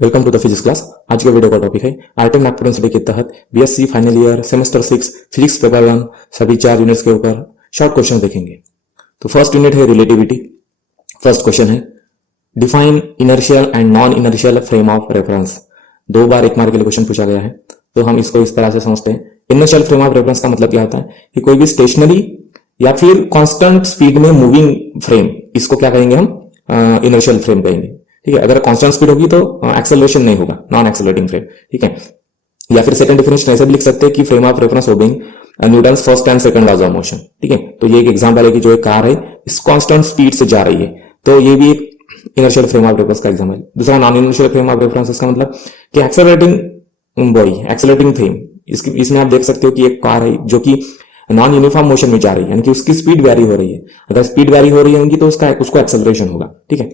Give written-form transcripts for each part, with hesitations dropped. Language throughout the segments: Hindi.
Welcome to the physics class. आज के वीडियो का टॉपिक है आर्टिंग नागपुर स्टडी के तहत BSc final year semester 6 physics paper 1 सभी 4 यूनिट्स के ऊपर शॉर्ट क्वेश्चन देखेंगे। तो फर्स्ट यूनिट है रिलेटिविटी। फर्स्ट क्वेश्चन है define inertial and non inertial frame of reference. 2 बार 1 मार्क के लिए क्वेश्चन पूछा गया है, तो हम इसको इस तरह से समझते हैं। इनर्शियल फ्रेम ऑफ रेफरेंस का मतलब क्या होता है कि कोई भी स्टेशनरी या फिर कांस्टेंट स्पीड में मूविंग फ्रेम, इसको क्या कहेंगे हम, इनर्शियल फ्रेम कहेंगे। ठीक है, अगर कांस्टेंट स्पीड होगी तो एक्सेलरेशन नहीं होगा, नॉन एक्सेलरेटिंग फ्रेम। ठीक है, या फिर सेकंड डेफिनेशन ऐसे भी लिख सकते हैं कि frame of reference obeying Newton's first and second laws of motion. ठीक है, तो ये एक एग्जांपल है कि जो एक कार है इस कांस्टेंट स्पीड से जा रही है, तो ये भी एक इनर्शियल फ्रेम ऑफ रेफरेंस का एग्जांपल है। दूसरा non inertial frame of reference, इसका मतलब कि एक्सेलरेटिंग बॉडी, एक्सेलरेटिंग फ्रेम। इसमें आप देख सकते हो कि एक कार है जो कि नॉन यूनिफॉर्म मोशन में जा रही है, यानी कि उसकी स्पीड वेरी हो रही है। अगर स्पीड वेरी हो रही होगी तो उसको एक्सेलरेशन होगा। ठीक है,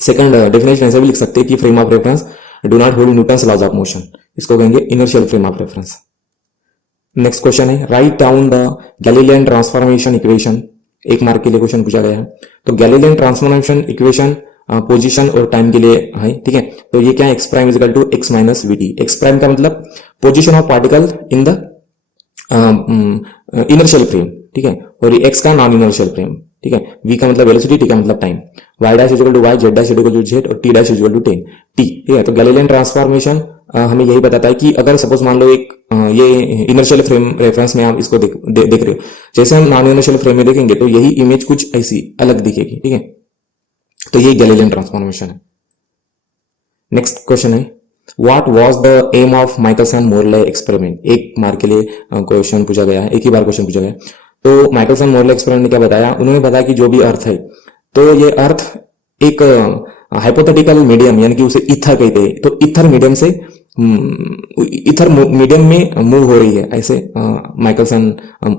सेकंड डेफिनेशन ऐसे भी लिख सकते हैं कि frame of reference do not hold Newton's laws of motion, इसको कहेंगे inertial frame of reference. Next question है write down the Galilean transformation equation. 1 mark के लिए क्वेश्चन पूछा गया है। तो गैलीलियन ट्रांसफॉर्मेशन इक्वेशन पोजीशन और टाइम के लिए है। ठीक है, तो ये क्या है, x prime equal to x minus v t. X prime का मतलब position of particle in the inertial frame. ठीक है, और एक्स का नॉन इनर्शियल फ्रेम। ठीक है, v का मतलब वेलोसिटी, टी का मतलब time. y dash equal to y, z dash equal to z और t dash equal to 10 t। ठीक है, तो गैलीलियन ट्रांसफॉर्मेशन हमें यही बताता है कि अगर सपोज मान लो एक ये इनर्शियल फ्रेम रेफरेंस में आप इसको देख रहे हो, जैसे हम नॉन इनर्शियल फ्रेम में देखेंगे तो यही इमेज कुछ ऐसी अलग दिखेगी। ठीक है, तो यही गैलीलियन ट्रांसफॉर्मेशन है। नेक्स्ट क्वेश्चन है what was the aim of Michelson Morley experiment. 1 mark के लिए क्वेश्चन पूछा गया है, एक ही बार क्वेश्चन पूछा गया। तो माइकलसन मोरले एक्सपेरिमेंट ने क्या बताया, उन्होंने बताया कि जो भी अर्थ है, तो ये अर्थ एक हाइपोथेटिकल मीडियम, यानी कि उसे ईथर कहते हैं, तो ईथर मीडियम से ईथर मीडियम में मूव हो रही है, ऐसे माइकलसन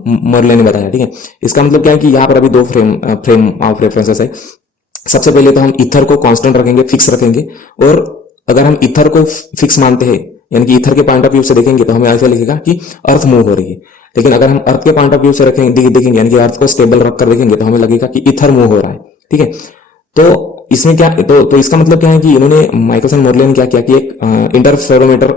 मोरले ने बताया। ठीक है, इसका मतलब क्या है कि यहाँ पर अभी 2 फ्रेम ऑफ रेफरेंसेस है। सबसे पहले तो हम ईथर को कांस्टेंट रखेंगे, फिक्स रखेंगे, और अगर हम ईथर को फिक्स मानते हैं, यानी कि ईथर के पॉइंट ऑफ व्यू से देखेंगे तो हमें ऐसा लिखेगा कि अर्थ मूव हो रही है। लेकिन अगर हम अर्थ के पॉइंट ऑफ व्यू से देखेंगे, यानी कि अर्थ को स्टेबल रखकर देखेंगे, तो हमें लगेगा कि ईथर मूव हो रहा है। ठीक है, तो इसमें क्या, तो इसका मतलब क्या है कि इन्होंने माइकलसन मोरले ने क्या किया कि एक इंटरफेरोमीटर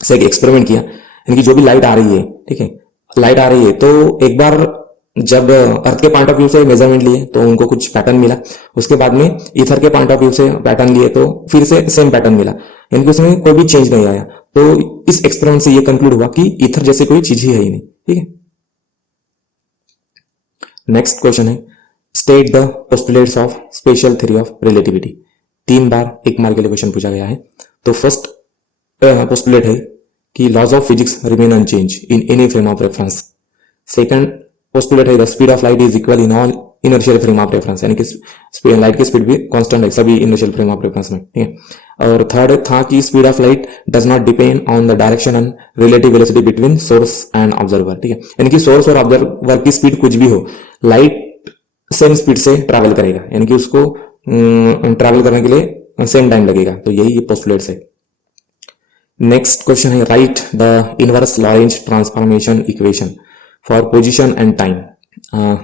से एक एक्सपेरिमेंट किया, यानी कि जो भी लाइट आ रही है, ठीक है, लाइट आ रही है, तो एक बार जब अर्थ के पॉइंट ऑफ व्यू से मेजरमेंट लिए तो उनको कुछ पैटर्न मिला, उसके बाद में ईथर के पॉइंट ऑफ व्यू से पैटर्न लिए तो फिर से सेम पैटर्न मिला, यानी कि उसमें कोई भी चेंज नहीं आया। तो इस एक्सपेरिमेंट से ये कंक्लूड हुआ कि ईथर जैसे कोई चीज ही है ही नहीं। ठीक है, नेक्स्ट क्वेश्चन है state the postulates of special theory of relativity. 3 bar 1 mark के लिए क्वेश्चन पूछा गया है। तो फर्स्ट पोस्टुलेट है कि laws of physics remain unchange in any frame of reference. Second postulate है the speed of light is equal in all inertial frame of reference, यानी कि लाइट की स्पीड भी कांस्टेंट है सभी इनर्शियल फ्रेम ऑफ रेफरेंस में। ठीक है, और थर्ड था कि speed of light does not depend on the direction and relative velocity between source and observer. ठीक है, यानी कि सोर्स और ऑब्जर्वर की स्पीड कुछ भी हो, लाइट सेम स्पीड से ट्रैवल करेगा, यानी कि उसको ट्रैवल करने के लिए सेम टाइम लगेगा। तो यही पोस्टुलेट्स है। नेक्स्ट क्वेश्चन है write the inverse Lorentz transformation equation for position and time.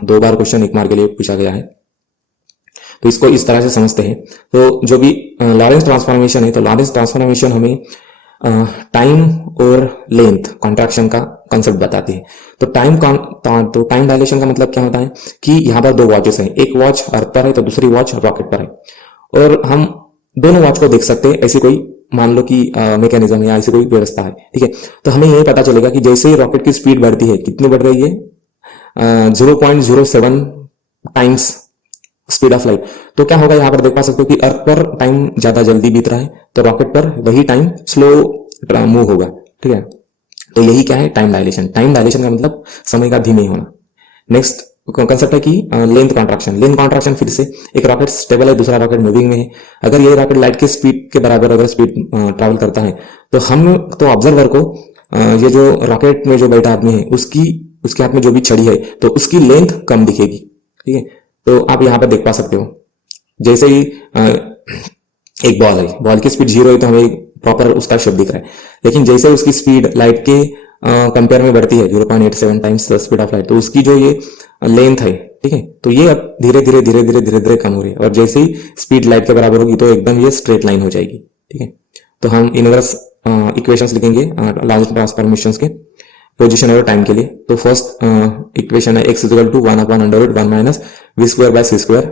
2 बार क्वेश्चन 1 मार्क के लिए पूछा गया है। तो इसको इस तरह से समझते हैं। तो जो भी लॉरेंज ट्रांसफॉर्मेशन है, तो लॉरेंज ट्रांसफॉर्मेशन हमें टाइम और लेंथ कॉन्ट्रैक्शन का कंसेप्ट बताती है। तो टाइम डायलेशन का मतलब क्या होता है कि यहाँ पर 2 वॉचेस हैं, एक वॉच अर्थ पर है तो दूसरी वॉच रॉकेट पर है, और हम दोनों वॉच को देख सकते हैं। ऐसी कोई मान लो कि मैकेनिज्म या ऐसी कोई व्यवस्था है। ठीक है, तो हमें यही पता चलेगा कि जैसे ही रॉकेट की स्पीड बढ़ती है, कितनी बढ़ रही है, 0.07 टाइम्स स्पीड ऑफ लाइट, तो क्या होगा, यहाँ पर देख पा सकते हो कि अर्थ पर टाइम ज्यादा जल्दी बीत रहा है, तो रॉकेट पर वही टाइम स्लो मूव होगा। ठीक है, तो यही क्या है, टाइम डायलेशन। टाइम डायलेशन का मतलब समय का धीमे होना। नेक्स्ट कंसेप्ट है कि लेंथ कॉन्ट्रैक्शन। लेंथ कॉन्ट्रैक्शन फिर से एक रॉकेट स्टेबल है, दूसरा रॉकेट मूविंग में है। अगर ये रॉकेट लाइट की स्पीड के बराबर अगर स्पीड ट्रैवल करता है, तो हम तो ऑब्जर्वर को ये जो रॉकेट में जो बैठा आदमी है उसके हाथ में जो भी छड़ी है, तो उसकी लेंथ कम दिखेगी। ठीक है, तो आप यहाँ पर देख पा सकते हो, जैसे ही एक बॉल है, बॉल की स्पीड 0 है तो हमें प्रॉपर उसका शेप दिख रहा है, लेकिन जैसे उसकी स्पीड लाइट के कंपेयर में बढ़ती है 0.87 times the speed of light, तो उसकी जो ये लेंथ है, ठीक है, तो ये अब धीरे धीरे कम हो रही है, और जैसे ही स्पीड लाइट के बराबर होगी तो एकदम ये स्ट्रेट लाइन हो जाएगी। ठीक है। तो हम इनवर्स इक्वेशंस लिखेंगे लार्ज ट्रांसफॉर्मेशंस के पोजीशन और टाइम के लिए। तो फर्स्ट इक्वेशन है x equal to 1/√1 minus v square by c square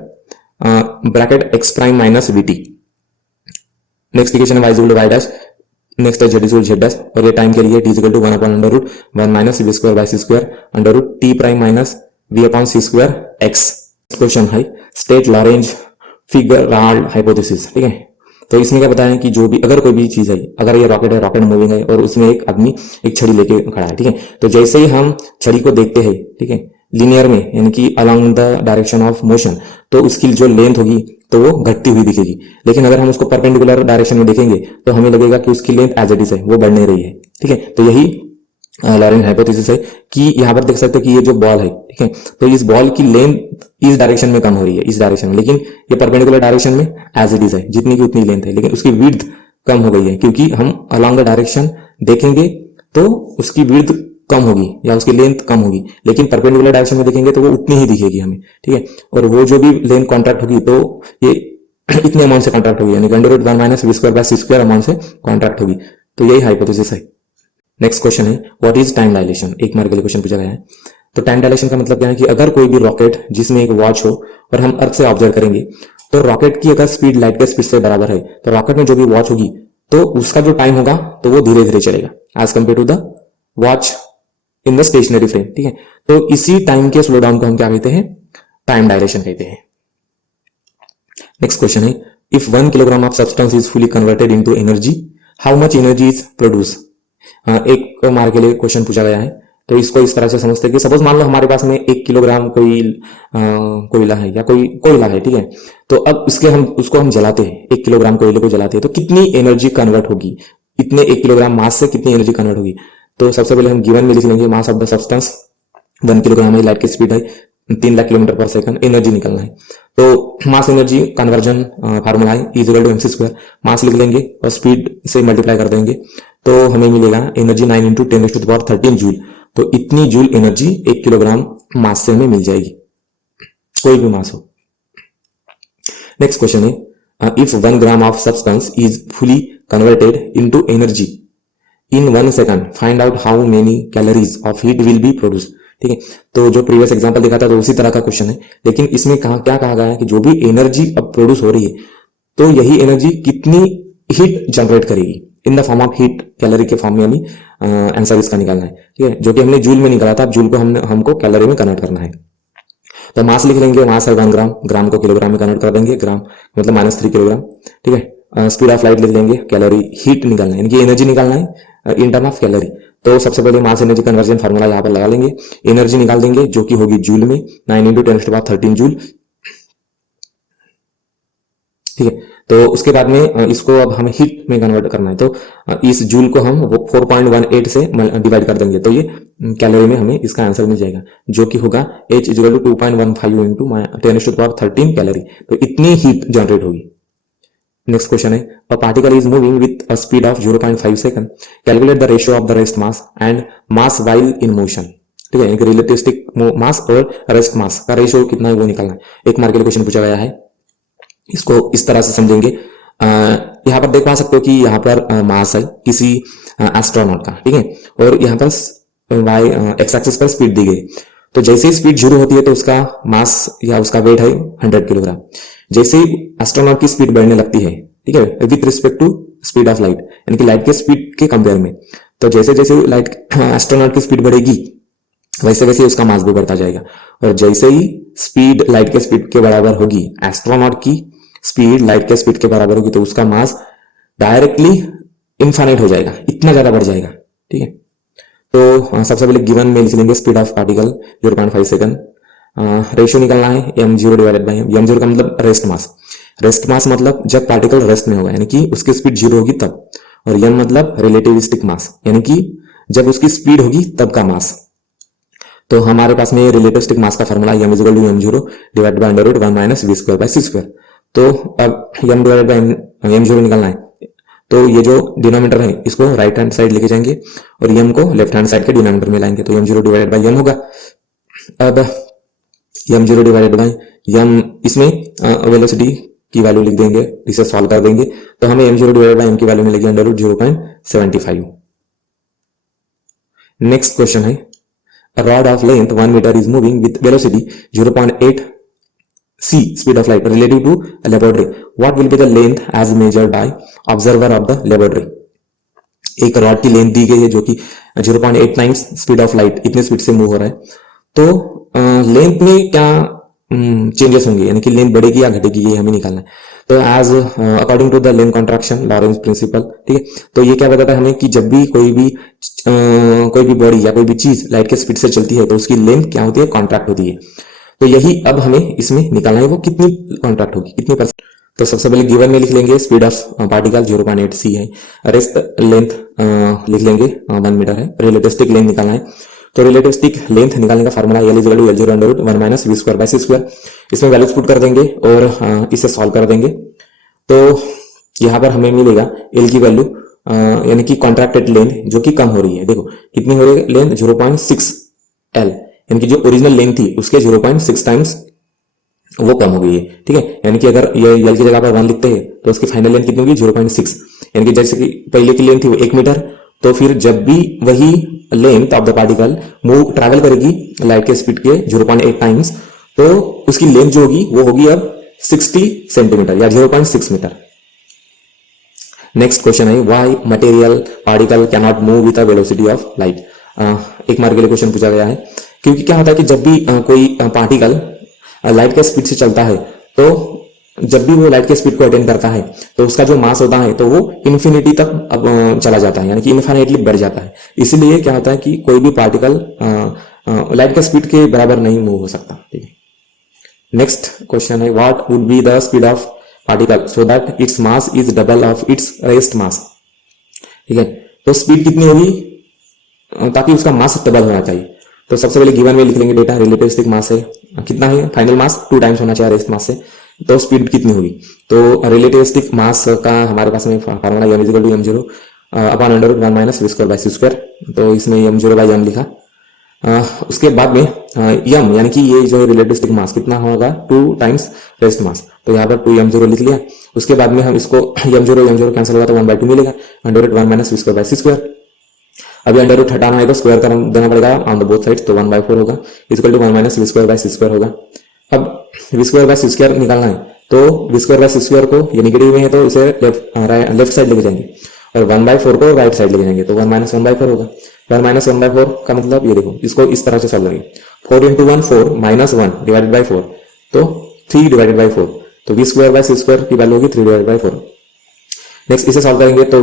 bracket x prime minus v t. Next equation है y equal to y dash, next है z इक्वल z डैश, और ये टाइम के लिए t equal to 1/√1 minus v square by c square under root t prime minus we upon C square x। Question है स्टेट लॉरेंज फिगराल्ड हाइपोथेसिस। ठीक है, तो इसमें क्या बताया कि जो भी अगर कोई भी चीज है, अगर ये रॉकेट है, रॉकेट मूविंग है और उसमें एक आदमी एक छड़ी लेके खड़ा है, ठीक है, तो जैसे ही हम छड़ी को देखते हैं, ठीक है, लीनियर में यानी कि along the direction of motion, तो उसकी जो लेंथ होगी तो वो घटती हुई दिखेगी। लेकिन अगर हम उसको परपेंडिकुलर डायरेक्शन में देखेंगे तो हमें लगेगा कि उसकी लेंथ एज इट इज है, वो बढ़ नहीं रही है। ठीक है, तो यही लॉरेंज हाइपोथेसिस है कि यहाँ पर देख सकते हैं कि ये जो बॉल है, ठीक है, तो इस बॉल की लेंथ इस डायरेक्शन में कम हो रही है, इस डायरेक्शन में, लेकिन ये परपेंडिकुलर डायरेक्शन में एज इट इज है, जितनी की उतनी लेंथ है, लेकिन उसकी विड्थ कम हो गई है क्योंकि हम अलोंग द डायरेक्शन देखेंगे तो उसकी विड्थ कम होगी या उसकी लेंथ कम होगी, लेकिन परपेंडिकुलर डायरेक्शन में देखेंगे तो वो उतनी ही दिखेगी हमें। ठीक है, और वो जो भी लेंथ कॉन्ट्रैक्ट होगी तो ये इतने अमाउंट से कॉन्ट्रैक्ट होगी, यानी √1 minus v square by c square amount से कॉन्ट्रैक्ट होगी। तो यही हाइपोथेसिस है। नेक्स्ट क्वेश्चन है व्हाट इज टाइम डायलेशन। एक मार्क के लिए क्वेश्चन पूछा गया है। तो टाइम डायलेशन का मतलब क्या है कि अगर कोई भी रॉकेट जिसमें एक वॉच हो और हम अर्थ से ऑब्जर्व करेंगे, तो रॉकेट की अगर स्पीड लाइट के स्पीड से बराबर है तो रॉकेट में जो भी वॉच होगी तो उसका जो टाइम होगा तो वो धीरे धीरे चलेगा as compare to the watch in the stationary frame. ठीक है, तो इसी टाइम के स्लो डाउन को हम क्या कहते हैं, टाइम डायलेशन कहते हैं। नेक्स्ट क्वेश्चन है if 1 kilogram of substance is fully converted into energy how much energy is produce. एक मार्क के लिए क्वेश्चन पूछा गया है। तो इसको इस तरह से समझते हैं कि सपोज मान लो हमारे पास में 1 किलोग्राम कोई कोयला है या कोई कोयला है, ठीक है, तो अब उसको हम जलाते हैं, 1 किलोग्राम कोयले को जलाते हैं तो कितनी एनर्जी कन्वर्ट होगी, इतने 1 किलोग्राम मास से कितनी एनर्जी कन्वर्ट होगी। तो सबसे पहले हम गिवन में लिख लेंगे mass of the substance 1 kilogram है, लाइट की स्पीड है 3 lakh kilometre per second, energy निकलना है। तो मास एनर्जी कन्वर्जन फार्मूला है E equal to mc square, mass लिख लेंगे और स्पीड से मल्टीप्लाई कर देंगे तो हमें मिलेगा एनर्जी 9 इंटू 10⁻13 जूल। तो इतनी जूल एनर्जी 1 किलोग्राम मास से हमें मिल जाएगी, कोई भी मास हो। नेक्स्ट क्वेश्चन है if 1 gram of substance is fully converted into energy in 1 second find out how many calories of heat will be produce. ठीक है, तो जो प्रीवियस एग्जांपल देखा था तो उसी तरह का क्वेश्चन है, लेकिन इसमें क्या कहा गया है कि जो भी एनर्जी अब प्रोड्यूस हो रही है तो यही एनर्जी कितनी हीट जनरेट करेगी in the form of heat, calorie के फॉर्म में यानी आंसर इसका निकालना है। ठीक है, जो कि हमने जूल में निकाला था, जूल को हमको कैलोरी में कन्वर्ट करना है। तो मास लिख लेंगे, मास है 1 ग्राम, ग्राम को किलोग्राम में कन्वर्ट कर देंगे, ग्राम मतलब -3 किलोग्राम। ठीक है, स्पीड ऑफ लाइट लिख लेंगे, कैलोरी हीट निकालना है यानी कि एनर्जी निकालना है इन टर्म ऑफ कैलोरी। तो सबसे पहले मास एनर्जी कन्वर्जन फार्मूला यहाँ पर लगा लेंगे, एनर्जी निकाल देंगे जो कि होगी जूल में 9 इंटू 10⁻13 जूल। ठीक है, तो उसके बाद में इसको अब हमें हीट में कन्वर्ट करना है, तो इस जूल को हम 4.18 से डिवाइड कर देंगे तो ये कैलोरी में हमें इसका आंसर मिल जाएगा जो कि होगा H equal to 2.15 into 10⁻13 calorie. तो इतनी हीट जनरेट होगी। नेक्स्ट क्वेश्चन है a particle is moving with a speed of 0.5 second, calculate the ratio of the rest mass and mass while in motion. ठीक है, एक रिलेटिविस्टिक मास और रेस्ट मास का रेशियो कितना है वो निकालना है। एक मार्क के लिए क्वेश्चन पूछा गया है, इसको इस तरह से समझेंगे। यहाँ पर देख पा सकते हो कि यहाँ पर मास है किसी एस्ट्रोनॉट का, ठीक है, और यहाँ पर एक्स एक्सिस पर स्पीड दी गई। तो जैसे ही स्पीड शुरू होती है तो उसका मास या उसका वेट है 100 किलोग्राम। जैसे ही एस्ट्रोनॉट की स्पीड बढ़ने लगती है, ठीक है, with respect to speed of light यानी कि लाइट के स्पीड के कंपेयर में, तो जैसे जैसे लाइट एस्ट्रोनॉट की स्पीड बढ़ेगी वैसे वैसे उसका मास भी बढ़ता जाएगा। और जैसे ही स्पीड लाइट के स्पीड के बराबर होगी, एस्ट्रोनॉट की स्पीड लाइट के स्पीड के बराबर होगी, तो उसका मास डायरेक्टली इनफाइनाइट हो जाएगा, इतना ज्यादा बढ़ जाएगा। ठीक है, तो सबसे पहले गिवन में लिख लेंगे speed of particle 0.5 second, ratio निकालना है m0 डिवाइडेड बाई m0 का मतलब रेस्ट मास। रेस्ट मास मतलब जब पार्टिकल रेस्ट में होगा यानी कि उसकी स्पीड 0 होगी तब, और m मतलब रिलेटिविस्टिक मास यानी कि जब उसकी स्पीड होगी तब का मास। तो हमारे पास में रिलेटिविस्टिक मास का formula m equal to m0 divided by √1 minus v square by c square. तो अब m डिवाइडेड बाय m0 निकालना है, तो ये जो डिनोमिनेटर है इसको राइट हैंड साइड लेके जाएंगे और m को लेफ्ट हैंड साइड के डिनोमिनेटर में लाएंगे, तो m0 डिवाइडेड बाय m होगा। अब m0 डिवाइडेड बाय m, इसमें वेलोसिटी की वैल्यू लिख देंगे, इसे सॉल्व कर देंगे, तो हमें m0 डिवाइडेड बाय m की वैल्यू मिलेगी √0.75। नेक्स्ट क्वेश्चन है, a rod of length 1 meter is moving with velocity 0.8 c speed of light relative to a laboratory. What will be the length as measured by observer of the laboratory? एक रॉड की लेंथ दी गई है जो कि 0.8 टाइम्स स्पीड ऑफ लाइट इतने स्पीड से मूव हो रहा है, तो लेंथ में क्या चेंजेस होंगे, यानी कि लेंथ बढ़ेगी या घटेगी, ये हमें निकालना है। तो as according to the length contraction Lorentz principle, ठीक है, तो ये क्या बताता है हमें कि जब भी कोई भी बॉडी या कोई भी चीज लाइट के स्पीड से चलती है तो उसकी लेंथ क्या होती है, कॉन्ट्रैक्ट होती है। तो यही अब हमें इसमें निकालना है, वो कितनी कॉन्ट्रैक्ट होगी, कितनी परसेंट। तो सबसे पहले गिवन में लिख लेंगे स्पीड ऑफ पार्टिकल 0.8 c है, रेस्ट लेंथ लिख लेंगे 1 मीटर है, रिलेटिविस्टिक लेंथ निकालना है। तो रिलेटिविस्टिक लेंथ निकालने का फार्मूला L = L0 √ 1 - v²/c²। इसमें वैल्यूज पुट कर देंगे और इसे सॉल्व कर देंगे। तो यहाँ पर हमें मिलेगा L की वैल्यू यानी कि कॉन्ट्रैक्टेड लेंथ जो कि कम हो रही है, देखो कितनी हो रही है लेंथ 0.6 L, यानी कि जो ओरिजिनल लेंथ थी उसके 0.6 टाइम्स वो कम हो गई है, ठीक है। यानी कि अगर ये L की जगह पर 1 लिखते हैं तो उसकी फाइनल लेंथ कितनी होगी 0.6, यानी कि जैसे कि पहले की लेंथ थी वो 1 मीटर, तो फिर जब भी वही length of the particle move travel करेगी लाइट के स्पीड के 0.8 टाइम्स, तो उसकी लेंथ जो होगी वो होगी अब 60 सेंटीमीटर या 0.6 मीटर। नेक्स्ट क्वेश्चन है, why material particle can not move with the velocity of light. एक मार्क के लिए क्वेश्चन पूछा गया है, क्योंकि क्या होता है कि जब भी कोई पार्टिकल लाइट के स्पीड से चलता है, तो जब भी वो लाइट के स्पीड को अटेन करता है तो उसका जो मास होता है तो वो इन्फिनिटी तक चला जाता है, यानी कि इन्फिनिटली बढ़ जाता है। इसलिए क्या होता है कि कोई भी पार्टिकल लाइट के स्पीड के बराबर नहीं मूव हो सकता, ठीक है। नेक्स्ट क्वेश्चन है, what would be the speed of particle so that its mass is double of its rest mass, ठीक है। तो स्पीड कितनी होगी ताकि उसका मास डबल होना चाहिए। तो सबसे पहले गिवन में लिख लेंगे डेटा, रिलेटिविस्टिक मास है कितना है, फाइनल मास 2 टाइम्स होना चाहिए रेस्ट मास से, तो स्पीड कितनी होगी। तो रिलेटिविस्टिक मास का हमारे पास में फार्मूला m = m0 / √1 - v²/c²। तो इसमें m0/m लिखा। उसके बाद में m यानी कि ये जो रिलेटिविस्टिक मास कितना होगा 2 टाइम्स रेस्ट मास, तो यहाँ पर 2m0 लिख लिया। उसके बाद में हम इसको m0 कैंसिल होगा तो 1/2 मिलेगा, √1 - v²/c²। अभी अंडर रूट हटाना है तो स्क्वायर कर देना पड़ेगा ऑन द बोथ साइड, तो 1/4 होगा इक्वल टू 1 - v²/c² होगा। अब v²/c² निकालना है, तो v²/c² को ये नेगेटिव में है तो इसे लेफ्ट साइड लेके जाएंगे और 1/4 को राइट साइड लेके जाएंगे, तो 1 - 1/4 होगा। 1 - 1/4 का मतलब ये देखो, इसको इस तरह से सॉल्व करेंगे, 4 × 1 4 -1 डिवाइडेड बाई 4, तो 3 डिवाइडेड बाई 4, तो v²/c² की वैल्यू होगी 3 डिवाइडेड बाई 4। नेक्स्ट इसे सॉल्व करेंगे तो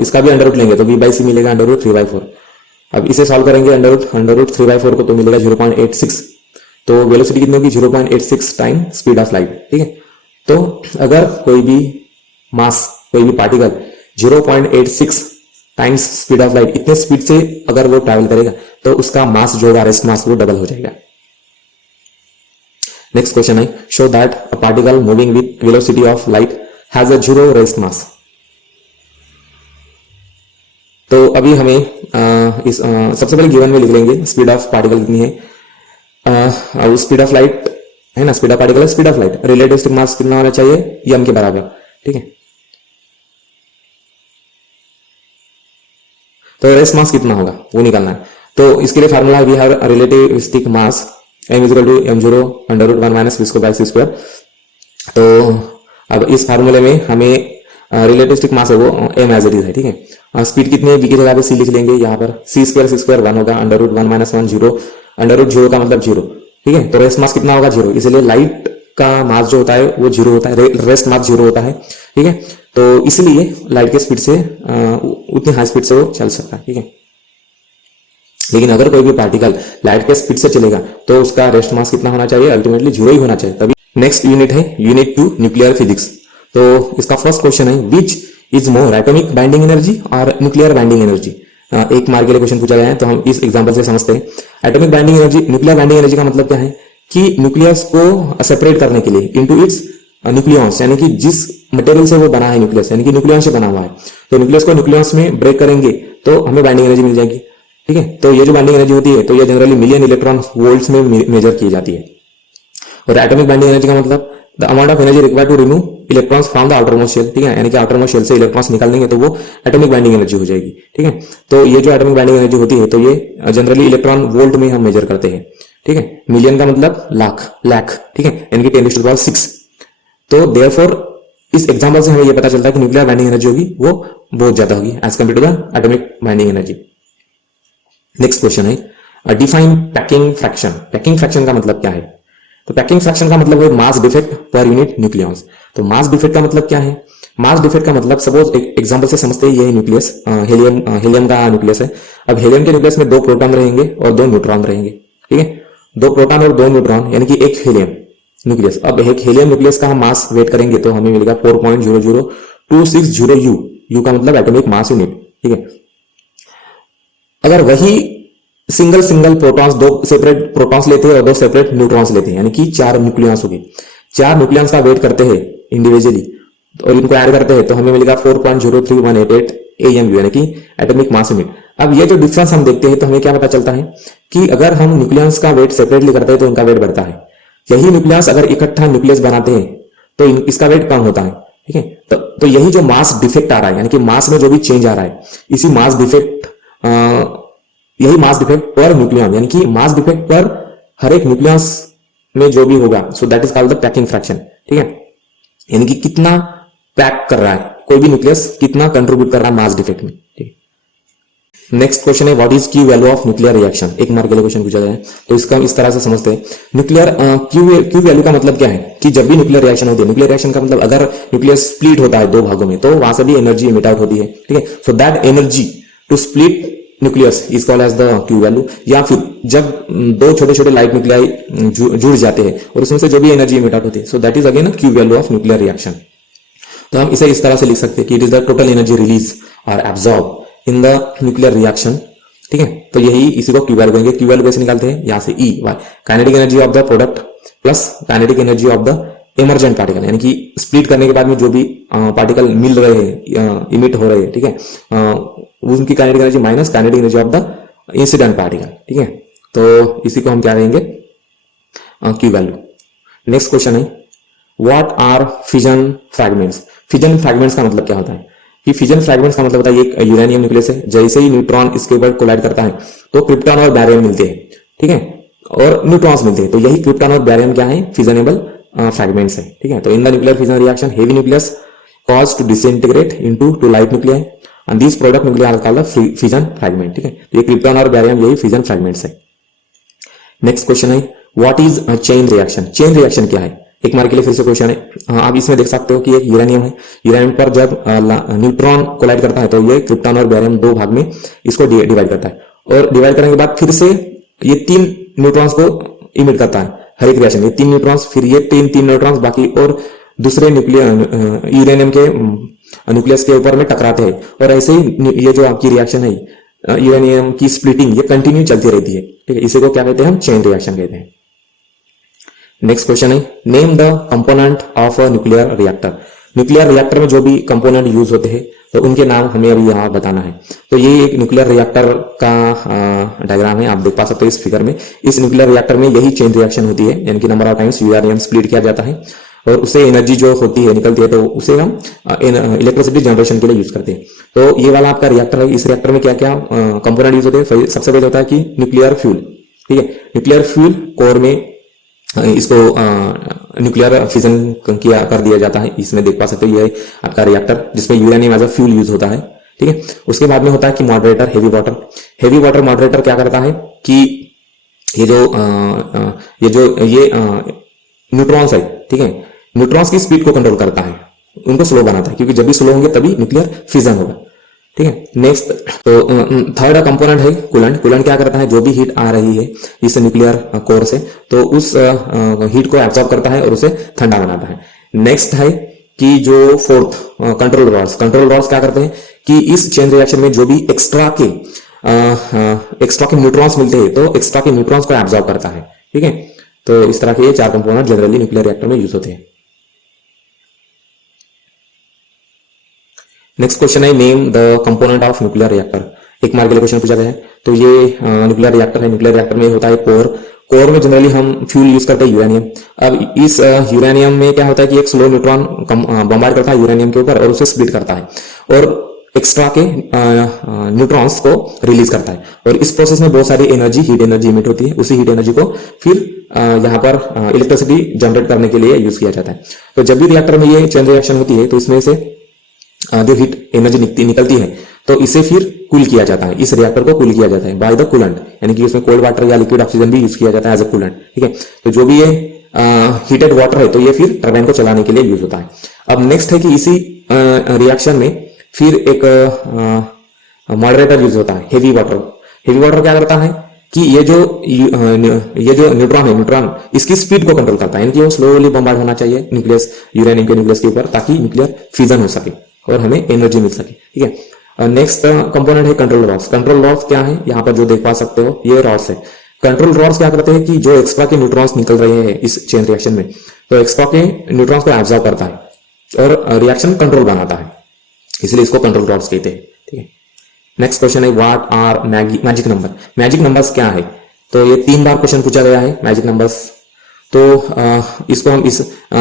इसका भी अंडर रूट लेंगे तो v/c मिलेगा √3/4। अब इसे सॉल्व करेंगे अंडर रूट 3/4 को, तो मिलेगा 0.86, तो वेलोसिटी कितनी होगी 0.86 टाइम स्पीड ऑफ लाइट, ठीक है। तो अगर कोई भी मास, कोई भी particle 0.86 times speed of light इतने स्पीड से अगर वो ट्रैवल करेगा तो उसका मास जो होगा रेस्ट मास वो डबल हो जाएगा। नेक्स्ट क्वेश्चन है, show that a particle moving with velocity of light has a 0 rest mass. तो अभी हमें सबसे पहले गिवन में लिख लेंगे स्पीड ऑफ पार्टिकल कितनी है, स्पीड ऑफ लाइट है ना, speed of particle speed of light, relativistic mass कितना होना चाहिए m के बराबर, ठीक है। तो रेस्ट मास कितना होगा वो निकालना है, तो इसके लिए formula we have relativistic mass m = m0 √ 1 - v²/c²। तो अब इस फार्मूले में हमें रिलेटिविस्टिक मास है वो m एज इट इज है, ठीक है। स्पीड कितनी है v की जगह पे c लिख लेंगे, यहाँ पर c² 1 होगा, √1 - 1 0, √0 का मतलब 0, ठीक है। तो रेस्ट मास कितना होगा 0, इसलिए लाइट का मास जो होता है वो 0 होता है, रेस्ट मास 0 होता है, ठीक है। तो इसलिए लाइट के स्पीड से उतनी हाई स्पीड से वो चल सकता है, ठीक है। लेकिन अगर कोई भी पार्टिकल लाइट के स्पीड से चलेगा तो उसका रेस्ट मास कितना होना चाहिए, अल्टीमेटली 0 ही होना चाहिए तभी। नेक्स्ट यूनिट है यूनिट 2 न्यूक्लियर फिजिक्स। तो इसका फर्स्ट क्वेश्चन है, which is more atomic binding energy और न्यूक्लियर बाइंडिंग एनर्जी। एक मार्क के लिए क्वेश्चन पूछा गया है, तो हम इस एग्जांपल से समझते हैं। Atomic binding energy, nuclear binding energy का मतलब क्या है कि न्यूक्लियस को सेपरेट करने के लिए इनटू इट्स न्यूक्लियस, यानी कि जिस मटेरियल से वो बना है न्यूक्लियस, यानी कि न्यूक्लियस से बना हुआ है, तो न्यूक्लियस को न्यूक्लियस में ब्रेक करेंगे तो हमें बाइंडिंग एनर्जी मिल जाएगी, ठीक है। तो ये जो बाइंडिंग एनर्जी होती है तो ये जनरली मिलियन इलेक्ट्रॉन वोल्ट्स में मेजर की जाती है। और एटॉमिक बाइंडिंग एनर्जी का मतलब the amount of energy required to remove electrons from the outer most shell, ठीक है, यानी कि आउटर मोस्ट शेल से इलेक्ट्रॉन्स निकाल देंगे तो वो एटॉमिक बाइंडिंग एनर्जी हो जाएगी, ठीक है। तो ये जो एटॉमिक बाइंडिंग एनर्जी होती है तो ये जनरली इलेक्ट्रॉन वोल्ट में हम मेजर करते हैं, ठीक है। मिलियन का मतलब लाख, ठीक है, यानी कि 10⁶। तो देयरफॉर इस एग्जांपल से हमें ये पता चलता है कि न्यूक्लियर बाइंडिंग एनर्जी होगी वो बहुत ज्यादा होगी as compare to the atomic binding energy. Next question है define packing fraction. Packing fraction का मतलब क्या है? तो पैकिंग फ्रैक्शन का मतलब है mass defect per unit nucleons. तो मास डिफेक्ट का मतलब क्या है? मास डिफेक्ट का मतलब सपोज एक एग्जांपल से समझते हैं, ये है न्यूक्लियस, हेलियम का न्यूक्लियस है। अब हेलियम के न्यूक्लियस में 2 प्रोटॉन रहेंगे और 2 न्यूट्रॉन रहेंगे, ठीक है, 2 प्रोटॉन और 2 न्यूट्रॉन यानी कि एक हेलियम न्यूक्लियस। अब एक हेलियम न्यूक्लियस का हम मास वेट करेंगे तो हमें मिलेगा 4.00260 यू। यू का मतलब एटॉमिक मास यूनिट, ठीक है। अगर वही सिंगल प्रोटॉन्स, 2 सेपरेट प्रोटॉन्स लेते हैं और 2 सेपरेट न्यूट्रॉन्स लेते हैं, यानी कि 4 न्यूक्लियॉन्स हो गए, 4 न्यूक्लियॉन्स का वेट करते हैं इंडिविजुअली और इनको ऐड करते हैं तो हमें मिलेगा 4.03188 AMU, यानी कि एटॉमिक मास यूनिट। अब ये जो डिफरेंस हम देखते हैं तो हमें क्या पता चलता है कि अगर हम न्यूक्लियंस का वेट सेपरेटली करते हैं तो इनका वेट बढ़ता है। यही न्यूक्लियस अगर इकट्ठा न्यूक्लियस बनाते हैं तो इसका वेट कम होता है, ठीक है। तो यही जो मास डिफेक्ट आ रहा है, यानी कि मास में जो भी चेंज आ रहा है, इसी मास डिफेक्ट, यही मास डिफेक्ट पर न्यूक्लियन, यानी कि मास डिफेक्ट पर हर एक न्यूक्लियस में जो भी होगा, so that is called the packing fraction, ठीक है। यानी कि कितना पैक कर रहा है कोई भी न्यूक्लियस, कितना कंट्रीब्यूट कर रहा है मास डिफेक्ट में, ठीक है। नेक्स्ट क्वेश्चन है what is Q value of nuclear reaction. एक मार्क के लिए क्वेश्चन पूछा गया है तो इसका हम इस तरह से समझते हैं। न्यूक्लियर क्यू वैल्यू का मतलब क्या है कि जब भी न्यूक्लियर रिएक्शन होती है, न्यूक्लियर रिएक्शन का मतलब अगर न्यूक्लियस स्प्लिट होता है 2 भागों में तो वहां से भी एनर्जी इमिट आउट होती है, ठीक है। So that energy to split nucleus is called as the Q value. या फिर जब 2 छोटे लाइट न्यूक्लियाई जुड़ जाते हैं और उसमें से जो भी एनर्जी इमिट आउट होती है, so that is again Q value of nuclear reaction. तो हम इसे इस तरह से लिख सकते हैं कि it is the total energy release और absorb in the nuclear reaction, ठीक है। तो यही इसी को क्यू वैल्यू कहेंगे। क्यू वैल्यू कैसे निकालते हैं? यहाँ से E Y kinetic energy of the product plus kinetic energy of the emergent particle, यानी कि स्प्लिट करने के बाद में जो भी पार्टिकल मिल रहे हैं, इमिट हो रहे हैं, ठीक है, उनकी kinetic energy minus kinetic energy of the incident particle, ठीक है। तो इसी को हम क्या कहेंगे? Q value. नेक्स्ट क्वेश्चन है what are fission fragments. Fission fragments का मतलब क्या होता है? कि फिजन फ्रैगमेंट्स का मतलब होता है एक यूरेनियम न्यूक्लियस है, जैसे ही न्यूट्रॉन इसके ऊपर कोलाइड करता है तो क्रिप्टॉन और बैरियम मिलते हैं, ठीक है, और न्यूट्रॉन्स मिलते हैं। तो यही क्रिप्टॉन और बैरियम क्या है? फिजनेबल फ्रैगमेंट्स है, ठीक है। तो in the nuclear fission reaction heavy nucleus cause to disintegrate into 2 light nuclei and this product nuclear are called the fission fragment, ठीक है। तो ये क्रिप्टॉन और बैरियम यही फिजन फ्रैगमेंट्स है। नेक्स्ट क्वेश्चन है what is chain reaction. Chain reaction क्या है? एक मार्क के लिए फिर से क्वेश्चन है। आप इसमें देख सकते हो कि एक यूरेनियम है, यूरेनियम पर जब न्यूट्रॉन कोलाइड करता है तो ये क्रिप्टॉन और बैरियम 2 भाग में इसको डिवाइड करता है और डिवाइड करने के बाद फिर से ये 3 न्यूट्रॉन्स को इमिट करता है हर एक रिएक्शन। ये 3 न्यूट्रॉन्स, फिर ये 3 न्यूट्रॉन्स बाकी और दूसरे न्यूक्लियर यूरेनियम के न्यूक्लियस के ऊपर में टकराते हैं और ऐसे ही ये जो आपकी रिएक्शन है यूरेनियम की स्प्लिटिंग ये कंटिन्यू चलती रहती है, ठीक है। इसी को क्या कहते हैं? हम चेन रिएक्शन कहते हैं। नेक्स्ट क्वेश्चन है name the component of a nuclear reactor. Nuclear reactor में जो भी कंपोनेंट यूज होते हैं तो उनके नाम हमें अभी यहाँ बताना है। तो ये एक न्यूक्लियर रिएक्टर का डायग्राम है, आप देख पा सकते हो इस फिगर में। इस न्यूक्लियर रिएक्टर में यही चेन रिएक्शन होती है, यानी कि number of times uranium split किया जाता है और उससे एनर्जी जो होती है निकलती है तो उसे हम इलेक्ट्रिसिटी जनरेशन के लिए यूज करते हैं। तो ये वाला आपका रिएक्टर है, इस रिएक्टर में क्या क्या कंपोनेंट यूज होते हैं? सबसे पहले होता है कि न्यूक्लियर फ्यूल, ठीक है। न्यूक्लियर फ्यूल कोर में इसको न्यूक्लियर फिजन किया कर दिया जाता है। इसमें देख पा सकते हो ये आपका रिएक्टर जिसमें uranium as a fuel use होता है, ठीक है। उसके बाद में होता है कि moderator, heavy water. Heavy water moderator क्या करता है कि ये जो न्यूट्रॉन्स है, ठीक है, न्यूट्रॉन्स की स्पीड को कंट्रोल करता है, उनको स्लो बनाता है, क्योंकि जब भी स्लो होंगे तभी न्यूक्लियर फिजन होगा, ठीक है। नेक्स्ट तो थर्ड कंपोनेंट है कूलेंट। कूलेंट क्या करता है? जो भी हीट आ रही है इस न्यूक्लियर कोर से तो उस हीट को एब्जॉर्ब करता है और उसे ठंडा बनाता है। नेक्स्ट है कि जो fourth control rods. Control rods क्या करते हैं कि इस चेन रिएक्शन में जो भी एक्स्ट्रा के न्यूट्रॉन्स मिलते हैं तो एक्स्ट्रा के न्यूट्रॉन्स को एब्जॉर्ब करता है, ठीक है। तो इस तरह के ये 4 कंपोनेंट जनरली न्यूक्लियर रिएक्टर में यूज होते हैं। नेक्स्ट क्वेश्चन है name the component of nuclear reactor. एक मार्क के लिए क्वेश्चन पूछा गया है। तो ये न्यूक्लियर रिएक्टर है। न्यूक्लियर रिएक्टर में होता है कोर। कोर में जनरली हम फ्यूल यूज करते हैं यूरेनियम। अब इस यूरेनियम में क्या होता है कि एक स्लो न्यूट्रॉन बम्बार्ड करता है यूरेनियम के ऊपर और उसे स्प्लिट करता है और एक्स्ट्रा के न्यूट्रॉन्स को रिलीज करता है, और इस प्रोसेस में बहुत सारी एनर्जी, हीट एनर्जी इमिट होती है। उसी हीट एनर्जी को फिर यहाँ पर इलेक्ट्रिसिटी जनरेट करने के लिए यूज किया जाता है। तो जब भी रिएक्टर में ये चेन रिएक्शन होती है तो इसमें से जो हीट एनर्जी निकलती है तो इसे फिर कूल किया जाता है, इस रिएक्टर को कूल किया जाता है बाय द कूलेंट, यानी कि उसमें कोल्ड वाटर या लिक्विड ऑक्सीजन भी यूज किया जाता है एज अ कूलेंट। ठीक है, तो जो भी ये हीटेड वाटर है तो ये फिर टरबाइन को चलाने के लिए यूज होता है। अब नेक्स्ट है कि इसी रिएक्शन में फिर एक मॉडरेटर यूज होता है, हेवी वाटर। हेवी वाटर क्या करता है कि ये जो न्यूट्रॉन है, न्यूट्रॉन इसकी स्पीड को कंट्रोल करता है, यानी कि वो स्लोली बम्बार्ड होना चाहिए न्यूक्लियस, यूरेनियम के न्यूक्लियस के ऊपर, ताकि न्यूक्लियर फिजन हो सके और हमें एनर्जी मिल सके। ठीक है, नेक्स्ट कंपोनेंट है कंट्रोल रॉड्स। कंट्रोल रॉड्स क्या है, यहाँ पर जो देख पा सकते हो ये रॉड्स है। कंट्रोल रॉड्स क्या करते हैं कि जो एक्स्ट्रा के न्यूट्रॉन्स निकल रहे हैं इस चेन रिएक्शन में, तो एक्स्ट्रा के न्यूट्रॉन्स को एब्जॉर्ब करता है और रिएक्शन कंट्रोल बनाता है, इसलिए इसको कंट्रोल रॉड्स कहते हैं। ठीक है, नेक्स्ट क्वेश्चन है what are magic number. Magic numbers क्या है, तो ये 3 बार क्वेश्चन पूछा गया है मैजिक नंबर्स। तो इसको हम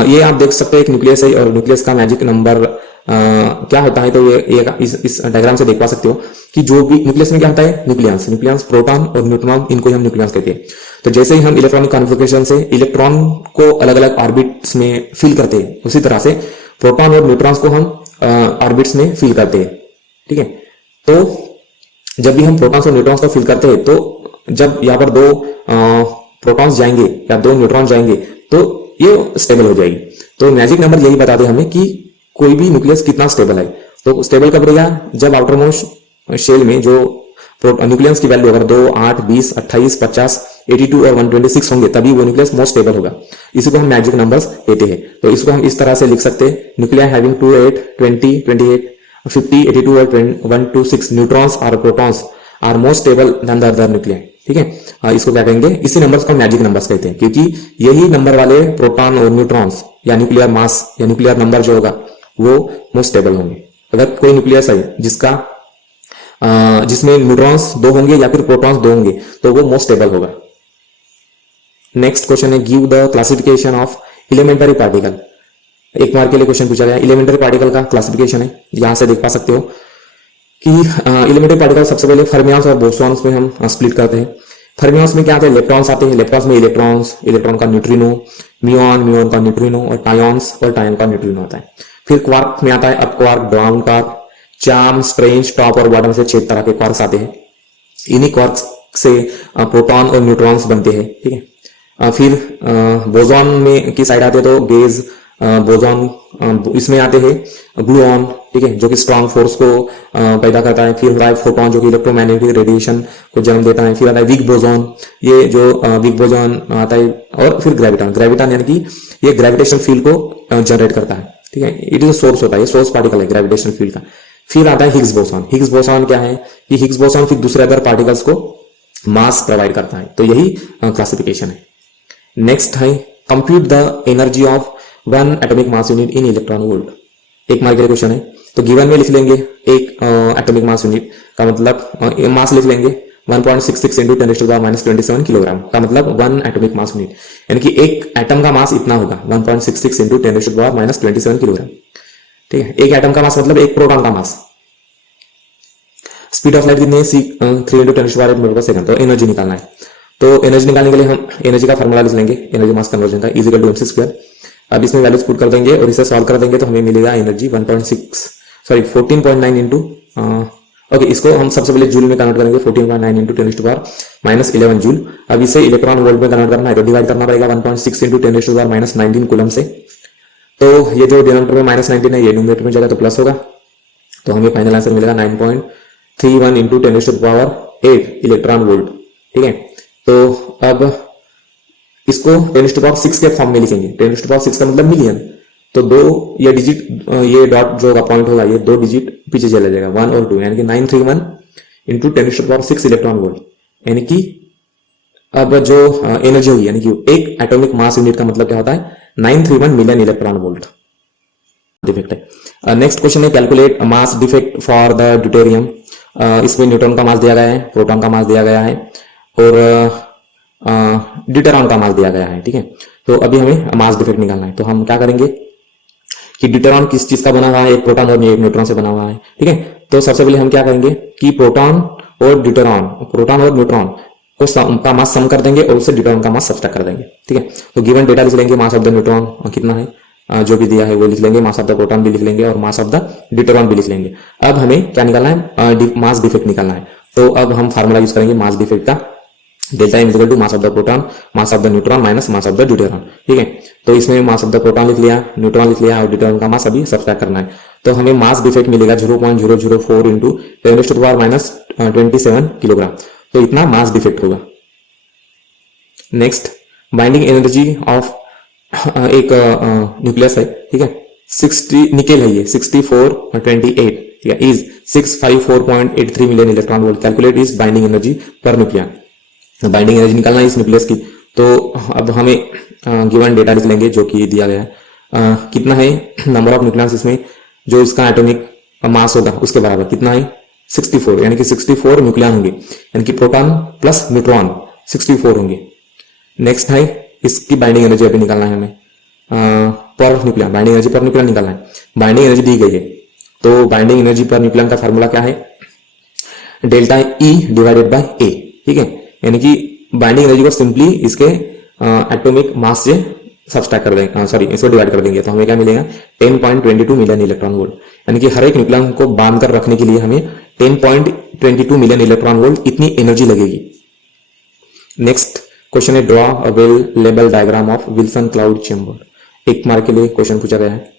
ये आप देख सकते हैं एक न्यूक्लियस है और न्यूक्लियस का मैजिक नंबर क्या होता है, तो ये इस डायग्राम से देख पा सकते हो कि जो भी न्यूक्लियस में क्या होता है, न्यूक्लियस, प्रोटॉन और न्यूट्रॉन, इनको हम न्यूक्लियस कहते हैं। तो जैसे ही हम इलेक्ट्रॉनिक कॉन्फ़िगरेशन से इलेक्ट्रॉन को अलग अलग ऑर्बिट्स में फिल करते हैं, उसी तरह से प्रोटॉन और न्यूट्रॉन्स को हम ऑर्बिट्स में फिल करते हैं। ठीक है, तो जब भी हम प्रोटॉन्स और न्यूट्रॉन्स को फिल करते हैं तो जब यहाँ पर 2 प्रोटॉन्स जाएंगे या 2 न्यूट्रॉन जाएंगे तो ये स्टेबल हो जाएगी। तो मैजिक नंबर यही बताते हैं हमें कि कोई भी न्यूक्लियस कितना स्टेबल है। तो स्टेबल कब रहेगा, जब आउटर मोस्ट शेल में जो न्यूक्लियस की वैल्यू अगर 2, 8, 20, 28, 50, 82 और 126 होंगे तभी वो न्यूक्लियस मोस्ट स्टेबल होगा। इसी को हम मैजिक नंबर्स कहते हैं। तो इसको हम इस तरह से लिख सकते हैं, न्यूक्लियर हैविंग 2, 8, 20, 28, 50, 82 और 126 न्यूट्रॉन्स और protons are most stable than the other nuclear. ठीक है, इसको क्या कहेंगे, इसी नंबर्स को मैजिक नंबर्स कहते हैं, क्योंकि यही नंबर वाले प्रोटॉन और न्यूट्रॉन्स या न्यूक्लियर मास या न्यूक्लियर नंबर जो होगा वो मोस्ट स्टेबल होंगे। अगर कोई न्यूक्लियस है जिसमें न्यूट्रॉन्स 2 होंगे या फिर प्रोटॉन्स 2 होंगे तो वो मोस्ट स्टेबल होगा। नेक्स्ट क्वेश्चन है give the classification of elementary particle. एक मार्क के लिए क्वेश्चन पूछा गया, एलिमेंटरी पार्टिकल का क्लासिफिकेशन है। यहां से देख पा सकते हो कि एलिमेंटरी पार्टिकल सबसे पहले फर्मियंस और बोसॉन्स में हम स्प्लिट करते हैं। फर्मियंस में क्या आते हैं, इलेक्ट्रॉन्स आते हैं। इलेक्ट्रॉन्स में इलेक्ट्रॉन का न्यूट्रिनो, म्यूऑन का न्यूट्रिनो और टायॉन्स और टायन का न्यूट्रिनो आता है। फिर क्वार्क में आता है up quark, down quark, charm, strange, top और बॉटम से 6 तरह के क्वार्क्स आते हैं। इन्हीं क्वार्क्स से प्रोटॉन और न्यूट्रॉन्स बनते हैं। ठीक है, फिर बोसॉन में की साइड आते हैं तो गेज, बोसॉन इसमें आते हैं ग्लूऑन, ठीक है, जो कि स्ट्रॉन्ग फोर्स को पैदा करता है। फिर होता है फोटॉन जो कि इलेक्ट्रोमैग्नेटिक रेडिएशन को जन्म देता है। फिर आता है वीक बोसॉन, ये जो वीक बोसॉन आता है। और फिर ग्रेविटॉन यानी कि ये ग्रेविटेशनल फील्ड को जनरेट करता है। ठीक है, इट इज सोर्स होता है, ये सोर्स पार्टिकल है ग्रेविटेशनल फील्ड का। फिर आता है हिग्स बोसॉन। हिग्स बोसॉन क्या है, ये हिग्स बोसॉन फिर दूसरे अदर पार्टिकल्स को मास प्रोवाइड करता है। तो यही क्लासिफिकेशन है। नेक्स्ट है compute the energy of 1 atomic mass unit in electron volt. एक मार्क के लिए क्वेश्चन है, तो गिवन में लिख लेंगे एक एटॉमिक मास यूनिट का मतलब मास लिख लेंगे 1.66 इंटू 10⁻27 किलोग्राम का मतलब 1 एटॉमिक मास यूनिट, यानी कि एक एटम का मास इतना होगा 1.66 इंटू 10⁻27 किलोग्राम। ठीक है, एक एटम का मास मतलब एक प्रोटॉन का मास। स्पीड ऑफ लाइट कितनी है, 3 इंटू 10⁸ मीटर पर सेकंड। तो एनर्जी निकालना है, तो एनर्जी निकालने के लिए हम एनर्जी का फॉर्मूला लिख लेंगे, एनर्जी मास कन्वर्जन का, इक्वल टू mc²। अब इसमें वैल्यूज पुट कर देंगे और इसे सॉल्व कर देंगे तो हमें मिलेगा एनर्जी 14.9 इंटू ओके, इसको हम सबसे पहले जूल में कन्वर्ट करेंगे, 14.9 इंटू 10⁻11 जूल। अब इसे इलेक्ट्रॉन वोल्ट में कन्वर्ट करना है तो डिवाइड करना पड़ेगा 1.6 इंटू 10⁻19 कूलम से। तो ये जो डिनोमिनेटर में -19 है ये न्यूमरेटर में जाएगा तो प्लस होगा, तो हमें फाइनल आंसर मिलेगा 9.31 इंटू 10⁸8 इलेक्ट्रॉन वोल्ट। ठीक है, तो अब इसको 10⁶ के फॉर्म में लिखेंगे। 10⁶ का मतलब मिलियन, तो 2 ये डिजिट, ये डॉट जो होगा पॉइंट होगा, ये 2 डिजिट पीछे चला जाएगा 1 और 2, यानी कि 931 इंटू 10⁶ इलेक्ट्रॉन वोल्ट। यानी कि अब जो एनर्जी हुई, यानी कि एक एटॉमिक मास यूनिट का मतलब क्या होता है 931 मिलियन इलेक्ट्रॉन वोल्ट। डिफेक्ट है। नेक्स्ट क्वेश्चन है calculate mass defect for the deuterium. इसमें न्यूट्रॉन का मास दिया गया है, प्रोटॉन का मास दिया गया है और ड्यूटेरॉन का मास दिया गया है, ठीक है। तो अभी हमें मास डिफेक्ट निकालना है, तो हम क्या करेंगे कि ड्यूटेरॉन किस चीज का बना हुआ है, एक प्रोटॉन और एक न्यूट्रॉन से बना हुआ है, ठीक है। तो सबसे पहले हम क्या करेंगे कि प्रोटॉन और न्यूट्रॉन को का मास सम कर देंगे और उससे ड्यूटेरॉन का मास सब्ट्रैक्ट कर देंगे, ठीक है। तो गिवन डेटा लिख लेंगे, मास ऑफ द न्यूट्रॉन कितना है जो भी दिया है वो लिख लेंगे, मास ऑफ द प्रोटॉन भी लिख लेंगे और मास ऑफ द ड्यूटेरॉन भी लिख लेंगे। अब हमें क्या निकालना है, मास डिफेक्ट निकालना है। तो अब हम फार्मूला यूज करेंगे मास डिफेक्ट का, delta M equal to mass of the proton mass of the neutron minus mass of the deuteron, ठीक है। तो इसमें मास ऑफ द प्रोटॉन लिख लिया, न्यूट्रॉन लिख लिया और ड्यूटेरॉन का मास अभी सब्ट्रैक्ट करना है। तो हमें मास डिफेक्ट मिलेगा 0.004 इंटू 10⁻⁻27 किलोग्राम। तो इतना मास डिफेक्ट होगा। नेक्स्ट, बाइंडिंग एनर्जी ऑफ एक न्यूक्लियस है, ठीक है, 60 निकेल है ये 6428, ठीक है, is 654.83 million electron volt. Calculate is binding energy per nucleon. Binding energy निकालना है इस न्यूक्लियस की। तो अब हमें गिवन डेटा लिख लेंगे जो कि दिया गया है। कितना है नंबर ऑफ न्यूक्लियस, इसमें जो इसका एटॉमिक मास होगा उसके बराबर कितना है 64, यानी कि 64 न्यूक्लियन होंगे, यानी कि प्रोटॉन प्लस न्यूट्रॉन 64 होंगे। नेक्स्ट है इसकी बाइंडिंग एनर्जी अभी निकालना है हमें per nucleon, binding energy per nucleon निकालना है। बाइंडिंग एनर्जी दी गई है, तो बाइंडिंग एनर्जी पर न्यूक्लियन का फार्मूला क्या है, डेल्टा ई डिवाइडेड बाय ए, ठीक है। यानी कि बाइंडिंग एनर्जी को सिंपली इसके एटॉमिक मास से सब्ट्रैक्ट कर देंगे, सॉरी इसको डिवाइड कर देंगे, तो हमें क्या मिलेगा 10.22 मिलियन इलेक्ट्रॉन वोल्ट। यानी कि हर एक न्यूक्लियन को बांध कर रखने के लिए हमें 10.22 मिलियन इलेक्ट्रॉन वोल्ट इतनी एनर्जी लगेगी। नेक्स्ट क्वेश्चन है, draw a well label diagram of Wilson cloud chamber. 1 mark के लिए क्वेश्चन पूछा गया है।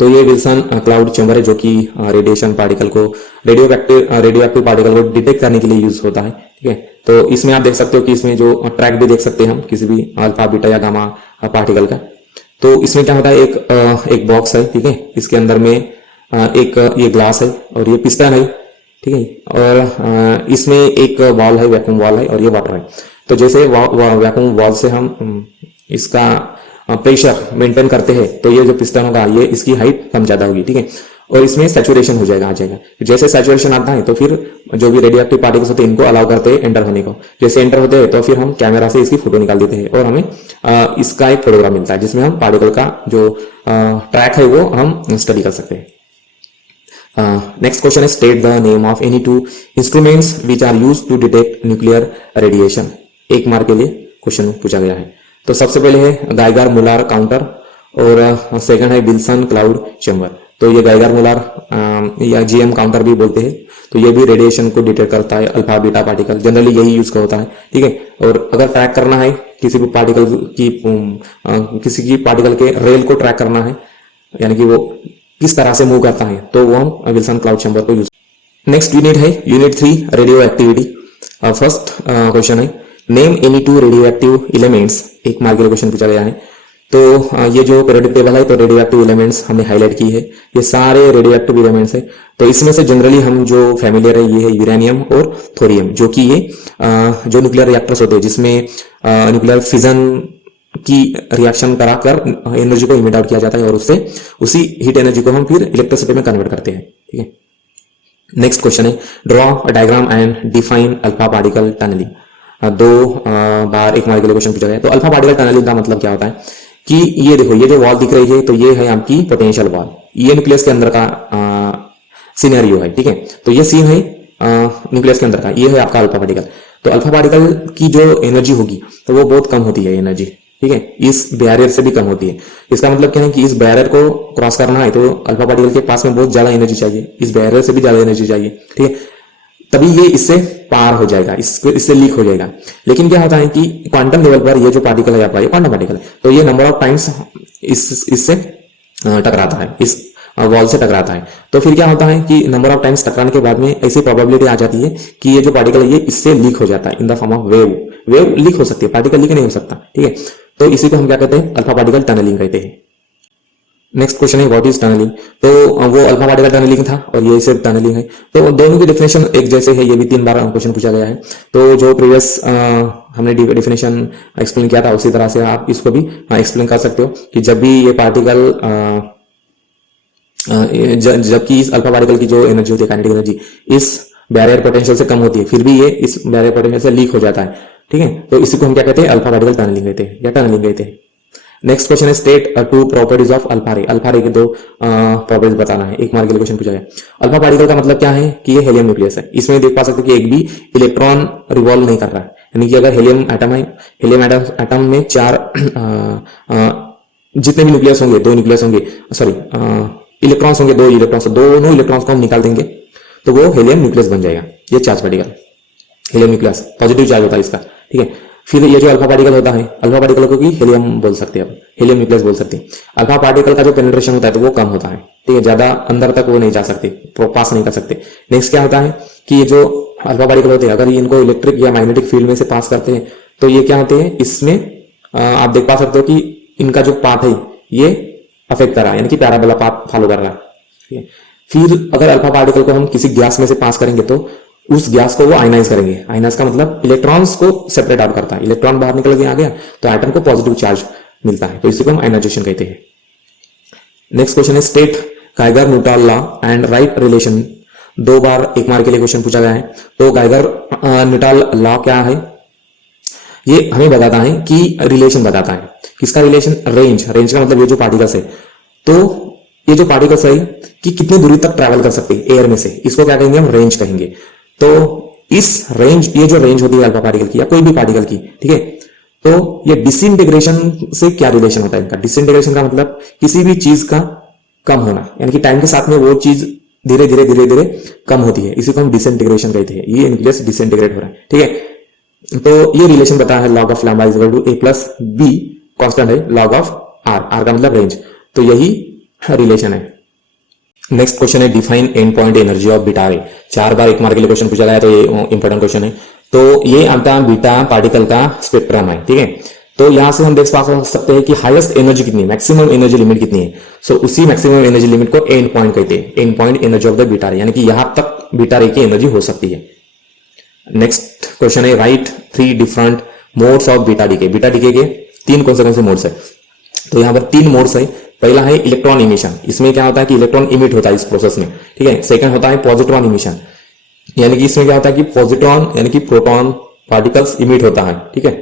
तो ये विल्सन क्लाउड चेंबर है जो कि रेडिएशन पार्टिकल को, रेडियोएक्टिव पार्टिकल को डिटेक्ट करने के लिए यूज होता है, ठीक है। तो इसमें आप देख सकते हो कि इसमें जो ट्रैक भी देख सकते हैं हम किसी भी अल्फा बीटा या गामा पार्टिकल का। तो इसमें क्या होता है, एक बॉक्स है, ठीक है, इसके अंदर में एक ये ग्लास है और ये पिस्टन है, ठीक है, और इसमें एक वॉल है, वैक्यूम वॉल है और ये वाटर है। तो जैसे वैक्यूम वॉल से हम इसका प्रेशर मेंटेन करते हैं, तो ये जो पिस्टन होगा ये इसकी हाइट कम ज्यादा होगी, ठीक है, और इसमें सैचुरेशन हो जाएगा, आ जाएगा। जैसे सैचुरेशन आता है तो फिर जो भी रेडियोएक्टिव पार्टिकल्स होते हैं इनको अलाउ करते हैं एंटर होने को। जैसे एंटर होते हैं तो फिर हम कैमरा से इसकी फोटो निकाल देते हैं और हमें इसका एक फोटोग्राफ मिलता है जिसमें हम पार्टिकल का जो ट्रैक है वो हम स्टडी कर सकते हैं। नेक्स्ट क्वेश्चन है, state the name of any 2 instruments which are used to detect nuclear radiation. 1 mark के लिए क्वेश्चन पूछा गया है। तो सबसे पहले है गाइगर मुलार काउंटर और सेकंड है विल्सन क्लाउड चेंबर। तो ये गाइगर मुलार या जीएम काउंटर भी बोलते हैं। तो ये भी रेडिएशन को डिटेक्ट करता है, अल्फा बीटा पार्टिकल, जनरली यही यूज का होता है, ठीक है। और अगर ट्रैक करना है किसी भी पार्टिकल की, किसी की पार्टिकल के रेल को ट्रैक करना है, यानी कि वो किस तरह से मूव करता है, तो वो हम विल्सन क्लाउड चेंबर को यूज। नेक्स्ट यूनिट है unit 3 radioactivity. First question है, name any 2 radioactive elements. 1 mark के लिए क्वेश्चन पूछा गया है। तो ये जो पीरियोडिक टेबल है तो रेडियो एक्टिव एलिमेंट्स हमने हाईलाइट की है, ये सारे रेडियो एक्टिव एलिमेंट्स है। तो इसमें से जनरली हम जो फैमिलियर है ये है यूरेनियम और थोरियम, जो कि ये जो न्यूक्लियर रिएक्टर्स होते हैं जिसमें न्यूक्लियर फिजन की रिएक्शन कराकर एनर्जी को इमिट आउट किया जाता है और उससे उसी हीट एनर्जी को हम फिर इलेक्ट्रिसिटी में कन्वर्ट करते हैं, ठीक है। नेक्स्ट क्वेश्चन है, draw a diagram and define alpha particle tunneling. 2 बार 1 मार्क के लिए क्वेश्चन पूछा गया। तो अल्फा पार्टिकल टनलिंग का मतलब क्या होता है कि ये देखो, ये जो वॉल दिख रही है तो ये है आपकी पोटेंशियल वॉल, ये न्यूक्लियस के अंदर का सिनेरियो है, ठीक है। तो ये सीन है न्यूक्लियस के अंदर का, ये है आपका अल्फा पार्टिकल। तो अल्फा पार्टिकल की जो एनर्जी होगी तो वो बहुत कम होती है एनर्जी, ठीक है, इस बैरियर से भी कम होती है। इसका मतलब क्या है कि इस बैरियर को क्रॉस करना है तो अल्फा पार्टिकल के पास में बहुत ज्यादा एनर्जी चाहिए, इस बैरियर से भी ज्यादा एनर्जी चाहिए, ठीक है, तभी ये इससे पार हो जाएगा, इससे लीक हो जाएगा। लेकिन क्या होता है कि क्वांटम लेवल पर ये जो पार्टिकल है आपका, ये क्वांटम पार्टिकल है, तो ये नंबर ऑफ टाइम्स इससे टकराता है, इस वॉल से टकराता है। तो फिर क्या होता है कि नंबर ऑफ टाइम्स टकराने के बाद में ऐसी प्रोबेबिलिटी आ जाती है कि ये जो पार्टिकल है ये इससे लीक हो जाता है in the form of wave leak हो सकती है, पार्टिकल लीक नहीं हो सकता, ठीक है। तो इसी को हम क्या कहते हैं, अल्फा पार्टिकल टनलिंग कहते हैं। नेक्स्ट क्वेश्चन है, व्हाट इज टनलिंग। तो वो अल्फा पार्टिकल टनलिंग था और ये सिर्फ टनलिंग है। तो दोनों की डेफिनेशन एक जैसे है, ये भी 3 बार क्वेश्चन पूछा गया है। तो जो प्रीवियस हमने डेफिनेशन एक्सप्लेन किया था उसी तरह से आप इसको भी एक्सप्लेन कर सकते हो कि जब भी ये पार्टिकल जबकि इस अल्फा पार्टिकल की जो एनर्जी होती है, काइनेटिक एनर्जी, इस बैरियर पोटेंशियल से कम होती है, फिर भी ये इस बैरियर पोटेंशियल से लीक हो जाता है। ठीक है, तो इसी को हम क्या कहते हैं, अल्फा पार्टिकल टनलिंग कहते हैं या टनलिंग कहते हैं। नेक्स्ट क्वेश्चन है state two properties of alpha ray. Alpha ray के दो प्रॉपर्टीज बताना है, एक मार्क के लिए क्वेश्चन पूछा गया। अल्फा पार्टिकल का मतलब क्या है कि ये हेलियम न्यूक्लियस है। इसमें देख पा सकते हैं कि एक भी इलेक्ट्रॉन रिवॉल्व नहीं कर रहा है, यानी कि अगर हेलियम एटम है, हेलियम एटम में चार जितने भी न्यूक्लियस होंगे, दो न्यूक्लियस होंगे, सॉरी इलेक्ट्रॉन्स होंगे, दो इलेक्ट्रॉन्स, दोनों इलेक्ट्रॉन्स को हम निकाल देंगे तो वो हेलियम न्यूक्लियस बन जाएगा। ये charge particle helium nucleus, positive charge होता है इसका, ठीक है। फिर ये जो अल्फा पार्टिकल होता है, अल्फा पार्टिकल को भी हेलियम बोल सकते हैं, अब हेलियम न्यूक्लियस बोल सकते हैं। अल्फा पार्टिकल का जो पेनिट्रेशन होता है तो वो कम होता है, ठीक है, ज्यादा अंदर तक वो नहीं जा सकते, पास नहीं कर सकते। नेक्स्ट क्या होता है कि ये जो अल्फा पार्टिकल होते हैं, अगर इनको इलेक्ट्रिक या मैग्नेटिक फील्ड में से पास करते हैं तो ये क्या होते हैं, इसमें आप देख पा सकते हो कि इनका जो पाथ है ये अफेक्ट कर रहा है, यानी कि पैराबोला पाथ फॉलो कर रहा है, ठीक है। फिर अगर अल्फा पार्टिकल को हम किसी गैस में से पास करेंगे तो उस गैस को वो आयनाइज करेंगे। आयनाइज का मतलब इलेक्ट्रॉन्स को सेपरेट आउट करता है, इलेक्ट्रॉन बाहर निकल के आ गया तो एटम को पॉजिटिव चार्ज मिलता है, तो इसी को हम आयनाइजेशन कहते हैं। नेक्स्ट क्वेश्चन है state Geiger Newton law and right relation. दो बार एक मार्क के लिए क्वेश्चन पूछा गया है। तो गाइगर न्यूटन लॉ क्या है, ये हमें बताता है कि रिलेशन बताता है, किसका रिलेशन, रेंज। रेंज का मतलब ये जो पार्टिकल्स है, तो ये जो पार्टिकल्स है कि कितनी दूरी तक ट्रैवल कर सकते हैं एयर में से, इसको क्या कहेंगे हम, रेंज कहेंगे। तो इस रेंज, ये जो रेंज होती है अल्फा पार्टिकल की या कोई भी पार्टिकल की, ठीक है, तो ये डिसइंटीग्रेशन से क्या रिलेशन होता है इनका। डिसइंटीग्रेशन का मतलब किसी भी चीज का कम होना, यानी कि टाइम के साथ में वो चीज धीरे धीरे कम होती है, इसी को हम डिसइंटीग्रेशन कहते हैं। ये न्यूक्लियस डिसइंटीग्रेट हो रहा है, ठीक है। तो ये रिलेशन बताया है log of lambda is equal to a plus b, constant है लॉग ऑफ r, r का मतलब रेंज, तो यही रिलेशन है। नेक्स्ट क्वेश्चन है define end point energy of beta ray. 4 बार एक मार्क के लिए क्वेश्चन पूछा गया, तो ये इंपॉर्टेंट क्वेश्चन है। तो ये आपका बीटा पार्टिकल का स्पेक्ट्रम है, ठीक है। तो यहां से हम देख सकते हैं कि हाईएस्ट एनर्जी कितनी है, मैक्सिमम एनर्जी लिमिट कितनी है। सो उसी मैक्सिमम एनर्जी लिमिट को एंड पॉइंट कहते हैं, and point energy of the beta रे, यानी कि यहां तक बीटा रे की एनर्जी हो सकती है। नेक्स्ट क्वेश्चन है right 3 different modes of beta decay. Beta decay के 3 कौन से मोड्स है, तो यहाँ पर 3 मोड्स है। पहला है इलेक्ट्रॉन इमिशन, इसमें क्या होता है कि इलेक्ट्रॉन इमिट होता है इस प्रोसेस में, ठीक है। सेकंड होता है पॉजिट्रॉन इमिशन, यानी कि इसमें क्या होता है कि पॉजिट्रॉन यानी कि प्रोटॉन पार्टिकल्स इमिट होता है, ठीक है।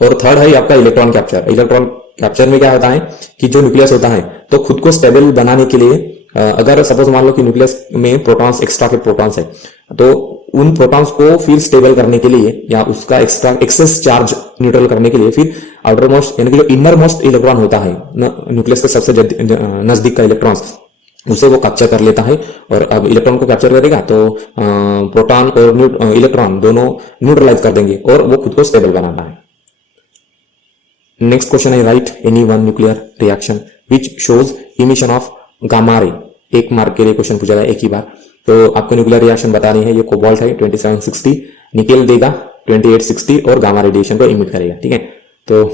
और थर्ड है आपका इलेक्ट्रॉन कैप्चर। इलेक्ट्रॉन कैप्चर में क्या होता है कि जो न्यूक्लियस होता है तो खुद को स्टेबल बनाने के लिए, अगर सपोज मान लो कि न्यूक्लियस में प्रोटॉन्स, एक्स्ट्रा के प्रोटॉन्स है, तो उन प्रोटॉन्स को फिर स्टेबल करने के लिए या उसका एक्स्ट्रा एक्सेस चार्ज न्यूट्रल करने के लिए फिर आउटर मोस्ट यानी कि जो इनर मोस्ट इलेक्ट्रॉन होता है न्यूक्लियस के सबसे नजदीक का इलेक्ट्रॉन्स, उसे वो कैप्चर कर लेता है। और अब इलेक्ट्रॉन को कैप्चर करेगा तो प्रोटॉन और इलेक्ट्रॉन दोनों न्यूट्रलाइज कर देंगे और वो खुद को स्टेबल बनाता है। नेक्स्ट क्वेश्चन है right any one nuclear reaction which shows emission of gamma ray. एक मार्क के लिए क्वेश्चन पूछा गया एक ही बार। तो आपको न्यूक्लियर रिएक्शन बतानी है। ये कोबाल्ट है 2760, निकेल देगा 2860 और गामा रेडिएशन को इमिट करेगा, ठीक है। तो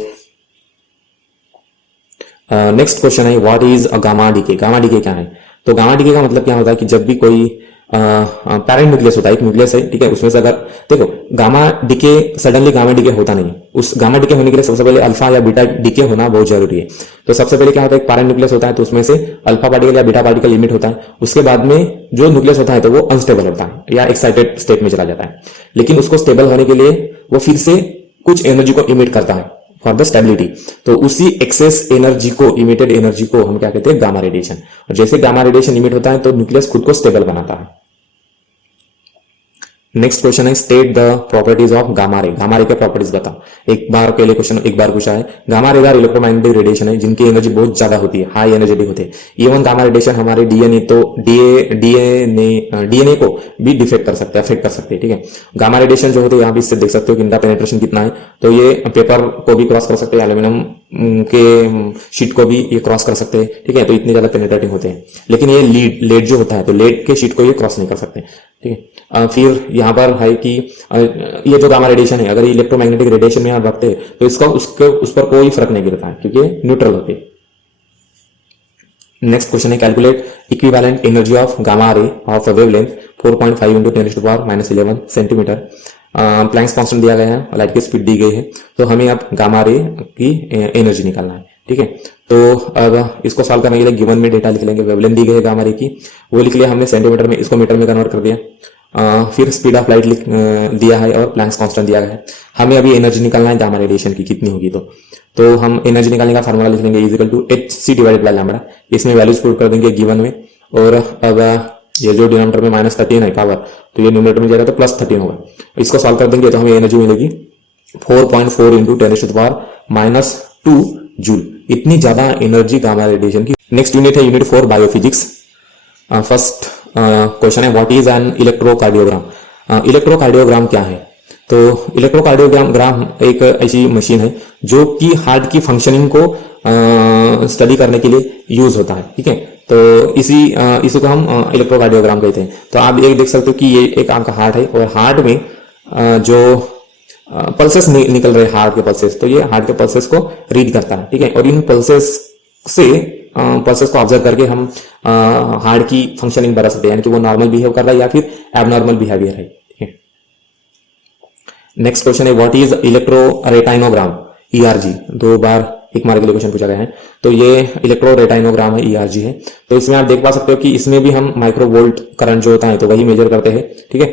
नेक्स्ट क्वेश्चन है what is a gamma decay. Gamma decay क्या है, तो गामा डीके का मतलब क्या होता है कि जब भी कोई पैरेंट न्यूक्लियस होता है, एक न्यूक्लियस है, ठीक है, उसमें से अगर देखो gamma decay, suddenly gamma decay होता नहीं। उस गामा डीके होने के लिए सबसे पहले अल्फा या बीटा डीके होना बहुत जरूरी है। तो सबसे पहले क्या होता है, एक पैरेंट न्यूक्लियस होता है तो उसमें से अल्फा पार्टिकल या बीटा पार्टिकल इमिट होता है। उसके बाद में जो न्यूक्लियस होता है तो वो अनस्टेबल होता है या एक्साइटेड स्टेट में चला जाता है, लेकिन उसको स्टेबल होने के लिए वो फिर से कुछ एनर्जी को इमिट करता है फॉर द स्टेबिलिटी। तो उसी एक्सेस एनर्जी को, इमिटेड एनर्जी को हम क्या कहते हैं, गामा रेडिएशन। और जैसे गामा रेडिएशन इमिट होता है तो न्यूक्लियस खुद को स्टेबल बनाता है। नेक्स्ट क्वेश्चन है state the properties of gamma ray. Gamma ray के प्रॉपर्टीज बताओ। एक बार के लिए क्वेश्चन एक बार पूछा है। गामा रेदार इलेक्ट्रोमैग्नेटिक रेडिएशन है जिनकी एनर्जी बहुत ज्यादा होती है, हाई एनर्जेटिक होते हैं। इवन गामा रेडिएशन हमारे डीएनए डीएनए को भी डिफेक्ट कर सकते हैं, अफेक्ट कर सकते हैं, ठीक है। गामा रेडिएशन जो होते हैं, यहाँ भी इससे देख सकते हो कि इनका पेनिट्रेशन कितना है। तो ये पेपर को भी क्रॉस कर सकते हैं, एल्यूमिनियम के शीट को भी ये क्रॉस कर सकते हैं, ठीक है। तो इतने ज्यादा पेनिट्रेटिंग होते हैं। लेकिन ये लेड जो होता है तो लेड के शीट को ये क्रॉस नहीं कर सकते, ठीक है। फिर यहाँ पर है कि ये जो गामा रेडिएशन है, अगर ये इलेक्ट्रोमैग्नेटिक रेडिएशन में आप रखते हैं तो इसका उस पर कोई फर्क नहीं गिरता है क्योंकि न्यूट्रल होते हैं। नेक्स्ट क्वेश्चन है calculate equivalent energy of gamma ray of wavelength 4.5 into 10⁻⁻11 centimetre. Planck's constant दिया गया है और लाइट की स्पीड दी गई है। तो हमें अब गामा रे की एनर्जी निकालना है, ठीक है। तो अब इसको सॉल्व करने के लिए गिवन में डेटा लिख लेंगे। वेवलेंथ दी गई है गामा रे की, वो लिख लिया हमने सेंटीमीटर में, इसको मीटर में कन्वर्ट कर दिया। फिर स्पीड ऑफ लाइट दिया है और प्लैंक्स कांस्टेंट दिया गया है। हमें अभी एनर्जी निकालना है गामा रेडिएशन की कितनी होगी, तो हम एनर्जी निकालने का फार्मूला लिख लेंगे equal to hc divided by lambda. इसमें वैल्यूज पुट कर देंगे गिवन में, और अब ये जो डिनोमिनेटर में -13 है पावर, तो ये न्यूमरेटर में जाएगा तो +13 होगा। इसको सॉल्व कर देंगे तो हमें एनर्जी मिलेगी 4.4 इंटू 10⁻⁻2 जूल। इतनी ज्यादा एनर्जी गामा रेडिएशन की। नेक्स्ट यूनिट है यूनिट 4 बायोफिजिक्स। फर्स्ट क्वेश्चन है what is an electrocardiogram. Electrocardiogram क्या है? तो इलेक्ट्रोकार्डियोग्राम एक ऐसी मशीन है जो कि हार्ट की फंक्शनिंग को स्टडी करने के लिए यूज होता है, ठीक है। तो इसी को हम इलेक्ट्रोकार्डियोग्राम कहते हैं। तो आप एक देख सकते हो कि ये एक आपका हार्ट है, और हार्ट में जो पल्सेस निकल रहे हार्ट के पल्सेस, तो ये हार्ट के पल्सेस को रीड करता है, ठीक है। और इन पल्सेस को ऑब्जर्व करके हम हार्ट की फंक्शनिंग बता सकते हैं, यानी कि वो नॉर्मल बिहेव कर रहा है या फिर एबनॉर्मल बिहेवियर है, ठीक है। नेक्स्ट क्वेश्चन है व्हाट इज इलेक्ट्रोरेटाइनोग्राम, ERG। 2 बार एक मार्क के लिए क्वेश्चन पूछा गया है। तो ये इलेक्ट्रोरेटाइनोग्राम है, ERG है। तो इसमें आप देख पा सकते हो कि इसमें भी हम माइक्रोवोल्ट करंट जो होता है तो वही मेजर करते हैं, ठीक है।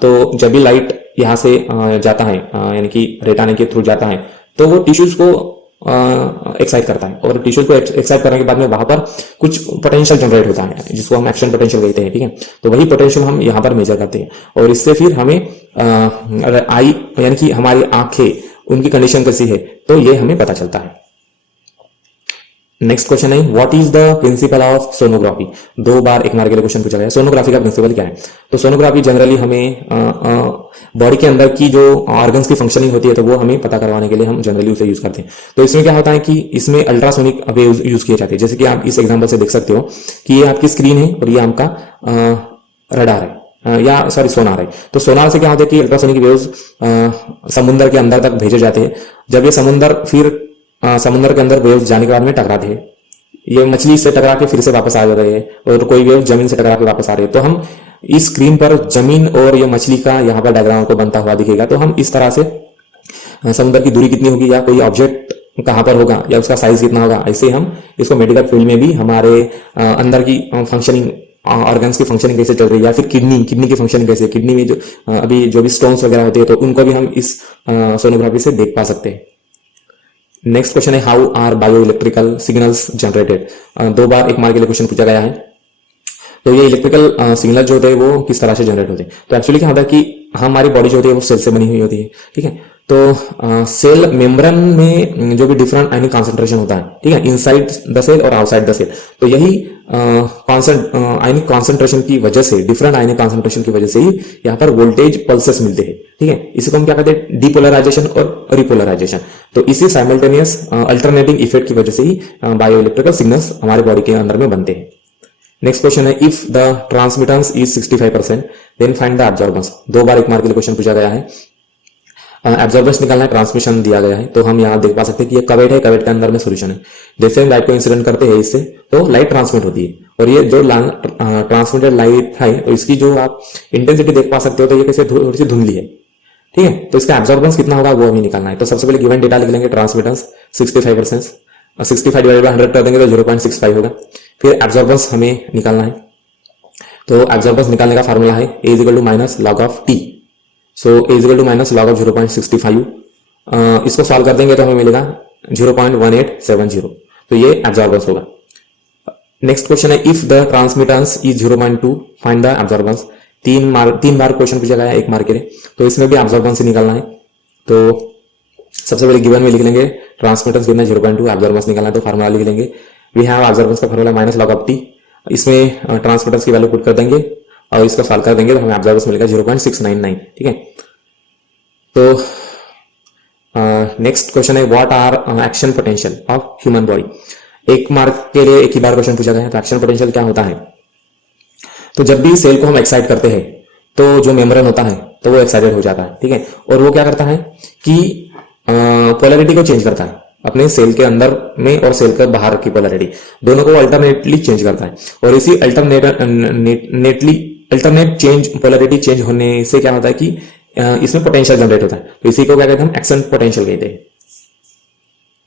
तो जब भी लाइट यहाँ से जाता है, यानी कि रेटाना के थ्रू जाता है, तो वो टिश्यूज को एक्साइट करता है, और टिश्यूज को एक्साइट करने के बाद में वहां पर कुछ पोटेंशियल जनरेट होता है जिसको हम एक्शन पोटेंशियल कहते हैं, ठीक है। तो वही पोटेंशियल हम यहाँ पर मेजर करते हैं, और इससे फिर हमें आई यानी कि हमारी आंखें उनकी कंडीशन कैसी है तो ये हमें पता चलता है। नेक्स्ट क्वेश्चन है what is the principle of sonography. 2 बार एक मार्क के लिए क्वेश्चन पूछा गया है। सोनोग्राफी का प्रिंसिपल क्या है? तो सोनोग्राफी जनरली हमें बॉडी के अंदर की जो ऑर्गन्स की फंक्शनिंग होती है तो वो हमें पता करवाने के लिए हम जनरली उसे यूज करते हैं। तो इसमें क्या होता है कि इसमें अल्ट्रासोनिक वेव्स यूज किए जाते हैं। जैसे कि आप इस एग्जाम्पल से देख सकते हो कि ये आपकी स्क्रीन है और ये आपका रडार है, या सॉरी सोनार है। तो सोनार से क्या होता है कि अल्ट्रासोनिक वेव्स समुद्र के अंदर तक भेजे जाते हैं। जब ये समुद्र के अंदर वेव्स जाने के बाद में टकराते हैं, ये मछली से टकरा के फिर से वापस आ रहे हैं, और कोई वेव जमीन से टकरा के वापस आ रहे हैं। तो हम इस स्क्रीन पर जमीन और ये मछली का यहाँ पर डायग्राम को बनता हुआ दिखेगा। तो हम इस तरह से समुद्र की दूरी कितनी होगी, या कोई ऑब्जेक्ट कहाँ पर होगा, या उसका साइज कितना होगा, ऐसे हम इसको मेडिकल फील्ड में भी हमारे अंदर की फंक्शनिंग, ऑर्गन्स की फंक्शनिंग कैसे चल रही है, या फिर किडनी की फंक्शनिंग कैसे, किडनी में जो अभी जो भी स्टोन्स वगैरह होते हैं तो उनको भी हम इस सोनोग्राफी से देख पा सकते हैं। नेक्स्ट क्वेश्चन है how are bio electrical signals generated. 2 बार एक मार्क के लिए क्वेश्चन पूछा गया है। तो ये इलेक्ट्रिकल सिग्नल जो होते हैं वो किस तरह से जनरेट होते हैं? तो एक्चुअली क्या होता है कि हमारी बॉडी जो होती है वो सेल से बनी हुई होती है, ठीक है। तो सेल मेम्ब्रेन में जो भी डिफरेंट आयनिक कॉन्सेंट्रेशन होता है, ठीक है, इनसाइड द सेल और आउटसाइड द सेल, तो यही आयनिक कॉन्सेंट्रेशन की वजह से, डिफरेंट आयनिक कॉन्सेंट्रेशन की वजह से ही यहाँ पर वोल्टेज पल्सेस मिलते हैं, ठीक है। इसी को हम क्या कहते हैं? डिपोलराइजेशन और रिपोलराइजेशन। तो इसी साइमल्टेनियस अल्टरनेटिंग इफेक्ट की वजह से ही बायो इलेक्ट्रिकल सिग्नल्स हमारे बॉडी के अंदर में बनते हैं। नेक्स्ट क्वेश्चन है if the transmittance is 65% then find the absorbance. 2 बार एक मार्क के लिए क्वेश्चन पूछा गया है। एब्जॉर्बेंस निकालना है, ट्रांसमिशन दिया गया है। तो हम यहाँ देख पा सकते हैं कि ये कवेट है, कवेट के अंदर में सॉल्यूशन है। जैसे हम लाइट को इंसिडेंट करते हैं इससे तो लाइट ट्रांसमिट होती है, और ये जो ट्रांसमिटेड लाइट है तो इसकी जो आप इंटेंसिटी देख पा सकते हो तो ये कैसे थोड़ी सी धुंधली है, ठीक है। तो इसका एब्जॉर्बेंस कितना होगा वो हमें निकालना है। तो सबसे पहले गिवन डेटा लिख लेंगे, ट्रांसमिटेंस 65%, 65 डिवाइडेड बाय 100 कर देंगे तो 0.65 होगा। फिर एब्जॉर्बेंस हमें निकालना है। तो एब्जॉर्बेंस निकालने का फार्मूला है A is equal to minus log of T. So A is equal to minus log of 0.65। इसको सॉल्व कर देंगे तो हमें मिलेगा 0.1870। तो ये एब्जॉर्बेंस होगा। नेक्स्ट क्वेश्चन है if the transmittance is 0.2 find the absorbance. 3 bar question पूछा गया है 1 मार्क के लिए, तो इसमें भी एब्जॉर्बेंस निकालना है। तो सबसे पहले गिवन में लिख लेंगे ट्रांसमिटेंस गिवन है 0.2, एब्जॉर्बेंस निकालना है तो फार्मूला लिख लेंगे। वी हैव एब्जॉर्बेंस का formula minus log of T. इसमें ट्रांसमिटेंस की वैल्यू पुट कर देंगे और इसको सॉल्व कर देंगे तो हमें एब्जॉर्बेंस मिलेगा 0.699, ठीक है। तो नेक्स्ट क्वेश्चन है what are action potential of human body. 1 mark के लिए 1 ही बार क्वेश्चन पूछा गया है। तो एक्शन पोटेंशियल क्या होता है? तो जब भी सेल को हम एक्साइट करते हैं तो जो मेम्ब्रेन होता है तो वो एक्साइटेड हो जाता है, ठीक है। और वो क्या करता है कि पोलैरिटी को चेंज करता है अपने सेल के अंदर में और सेल के बाहर की पोलैरिटी, दोनों को अल्टरनेटली चेंज करता है। और इसी अल्टरनेट चेंज, पोलैरिटी चेंज होने से क्या होता है कि इसमें पोटेंशियल जनरेट होता है। तो इसी को क्या कहते हैं? हम एक्शन पोटेंशियल कहते हैं।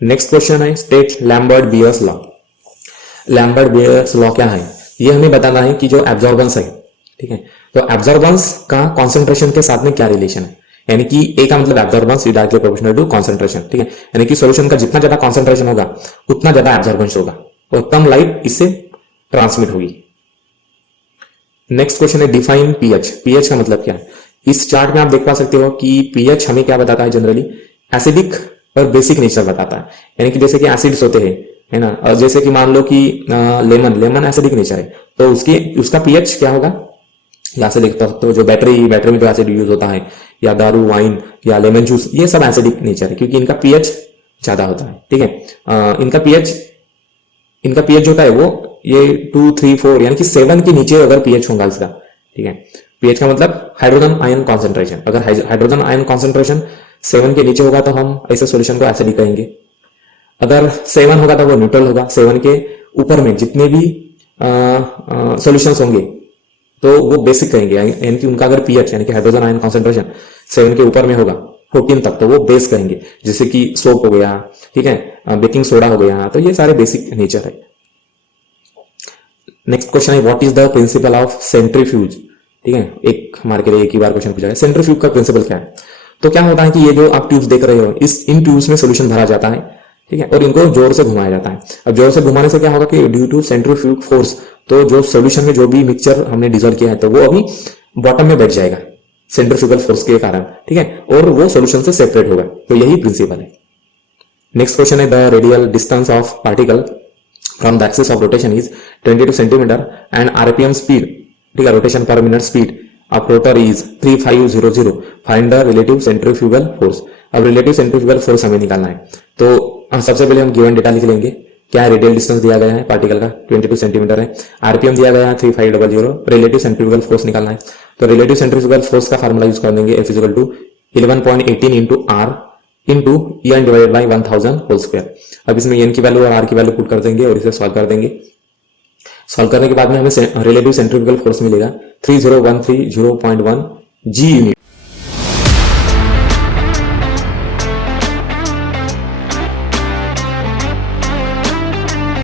नेक्स्ट क्वेश्चन है state Lambert bears law. Lambert bears law क्या है? ये हमें बताना है कि जो एब्जॉर्बेंस है, ठीक है, तो एब्जॉर्बेंस का कॉन्सेंट्रेशन के साथ में क्या रिलेशन है, यानी कि ए का मतलब absorbance is directly proportional to concentration, ठीक है, यानी कि सॉल्यूशन का जितना ज्यादा कॉन्सेंट्रेशन होगा उतना ज्यादा एब्जॉर्बेंस होगा और कम लाइट इससे ट्रांसमिट होगी। नेक्स्ट क्वेश्चन है डिफाइन पीएच। पीएच का मतलब क्या है? इस चार्ट में आप देख पा सकते हो कि पीएच हमें क्या बताता है, जनरली एसिडिक और बेसिक नेचर बताता है, यानी कि जैसे कि एसिड्स होते हैं, है ना, और जैसे कि मान लो कि लेमन एसिडिक नेचर है तो उसका पीएच क्या होगा, यहां से देखता हो तो जो बैटरी में जो एसिड यूज होता है, या दारू, वाइन या लेमन जूस, ये सब एसिडिक नेचर है क्योंकि इनका पीएच ज्यादा होता है, ठीक है। इनका पीएच जो होता है वो ये 2, 3, 4 यानी कि 7 के नीचे अगर पीएच होगा इसका, ठीक है। पीएच का मतलब हाइड्रोजन आयन कॉन्सेंट्रेशन, अगर हाइड्रोजन आयन कॉन्सेंट्रेशन 7 के नीचे होगा तो हम ऐसे सॉल्यूशन को एसिडिक कहेंगे। अगर 7 होगा तो वो न्यूट्रल होगा। 7 के ऊपर में जितने भी सॉल्यूशंस होंगे तो वो बेसिक कहेंगे, यानी कि उनका अगर पीएच यानी कि हाइड्रोजन आयन कॉन्सेंट्रेशन 7 के ऊपर में होगा 14 तक, तो वो बेस कहेंगे, जैसे कि सोप हो गया, ठीक है, बेकिंग सोडा हो गया, तो ये सारे बेसिक नेचर है। नेक्स्ट क्वेश्चन है what is the principle of centrifuge, ठीक है, एक मार के लिए एक ही बार क्वेश्चन पूछा है। सेंट्रीफ्यूज का प्रिंसिपल क्या है? तो क्या होता है कि ये जो आप ट्यूब्स देख रहे हो इन ट्यूब्स में सोल्यूशन भरा जाता है, ठीक है, और इनको जोर से घुमाया जाता है। अब जोर से घुमाने से क्या होगा कि ड्यू टू सेंट्रीफ्यूज फोर्स, तो जो सोल्यूशन में जो भी मिक्सचर हमने डिजोल्व किया है तो वो अभी बॉटम में बैठ जाएगा सेंट्रीफ्यूगल फोर्स के कारण, ठीक है, और वो सोल्यूशन से सेपरेट होगा, तो यही प्रिंसिपल है। नेक्स्ट क्वेश्चन है the radial distance of particle from the axis of rotation is 22 centimetre and RPM speed, ठीक है, रोटेशन पर minute speed of rotor is 3500, find the relative centrifugal force. अब रिलेटिव सेंट्रीफ्यूगल फोर्स हमें निकालना है, तो सबसे पहले हम गिवन डेटा लिख लेंगे। क्या है? रेडियल डिस्टेंस दिया गया है पार्टिकल का 22 सेंटीमीटर है, आरपीएम दिया गया है 3500, रिलेटिव सेंट्रीफ्यूगल फोर्स निकालना है। तो रिलेटिव सेंट्रीफ्यूगल फोर्स का फार्मूला यूज कर देंगे F = 11.18 into R into N divided by 1000 whole square. अब इसमें एन की वैल्यू और आर की वैल्यू पुट कर देंगे और इसे सॉल्व कर देंगे। सॉल्व करने के बाद में हमें रिलेटिव सेंट्रीफ्यूगल फोर्स मिलेगा 3013.0.1 जी यूनिट।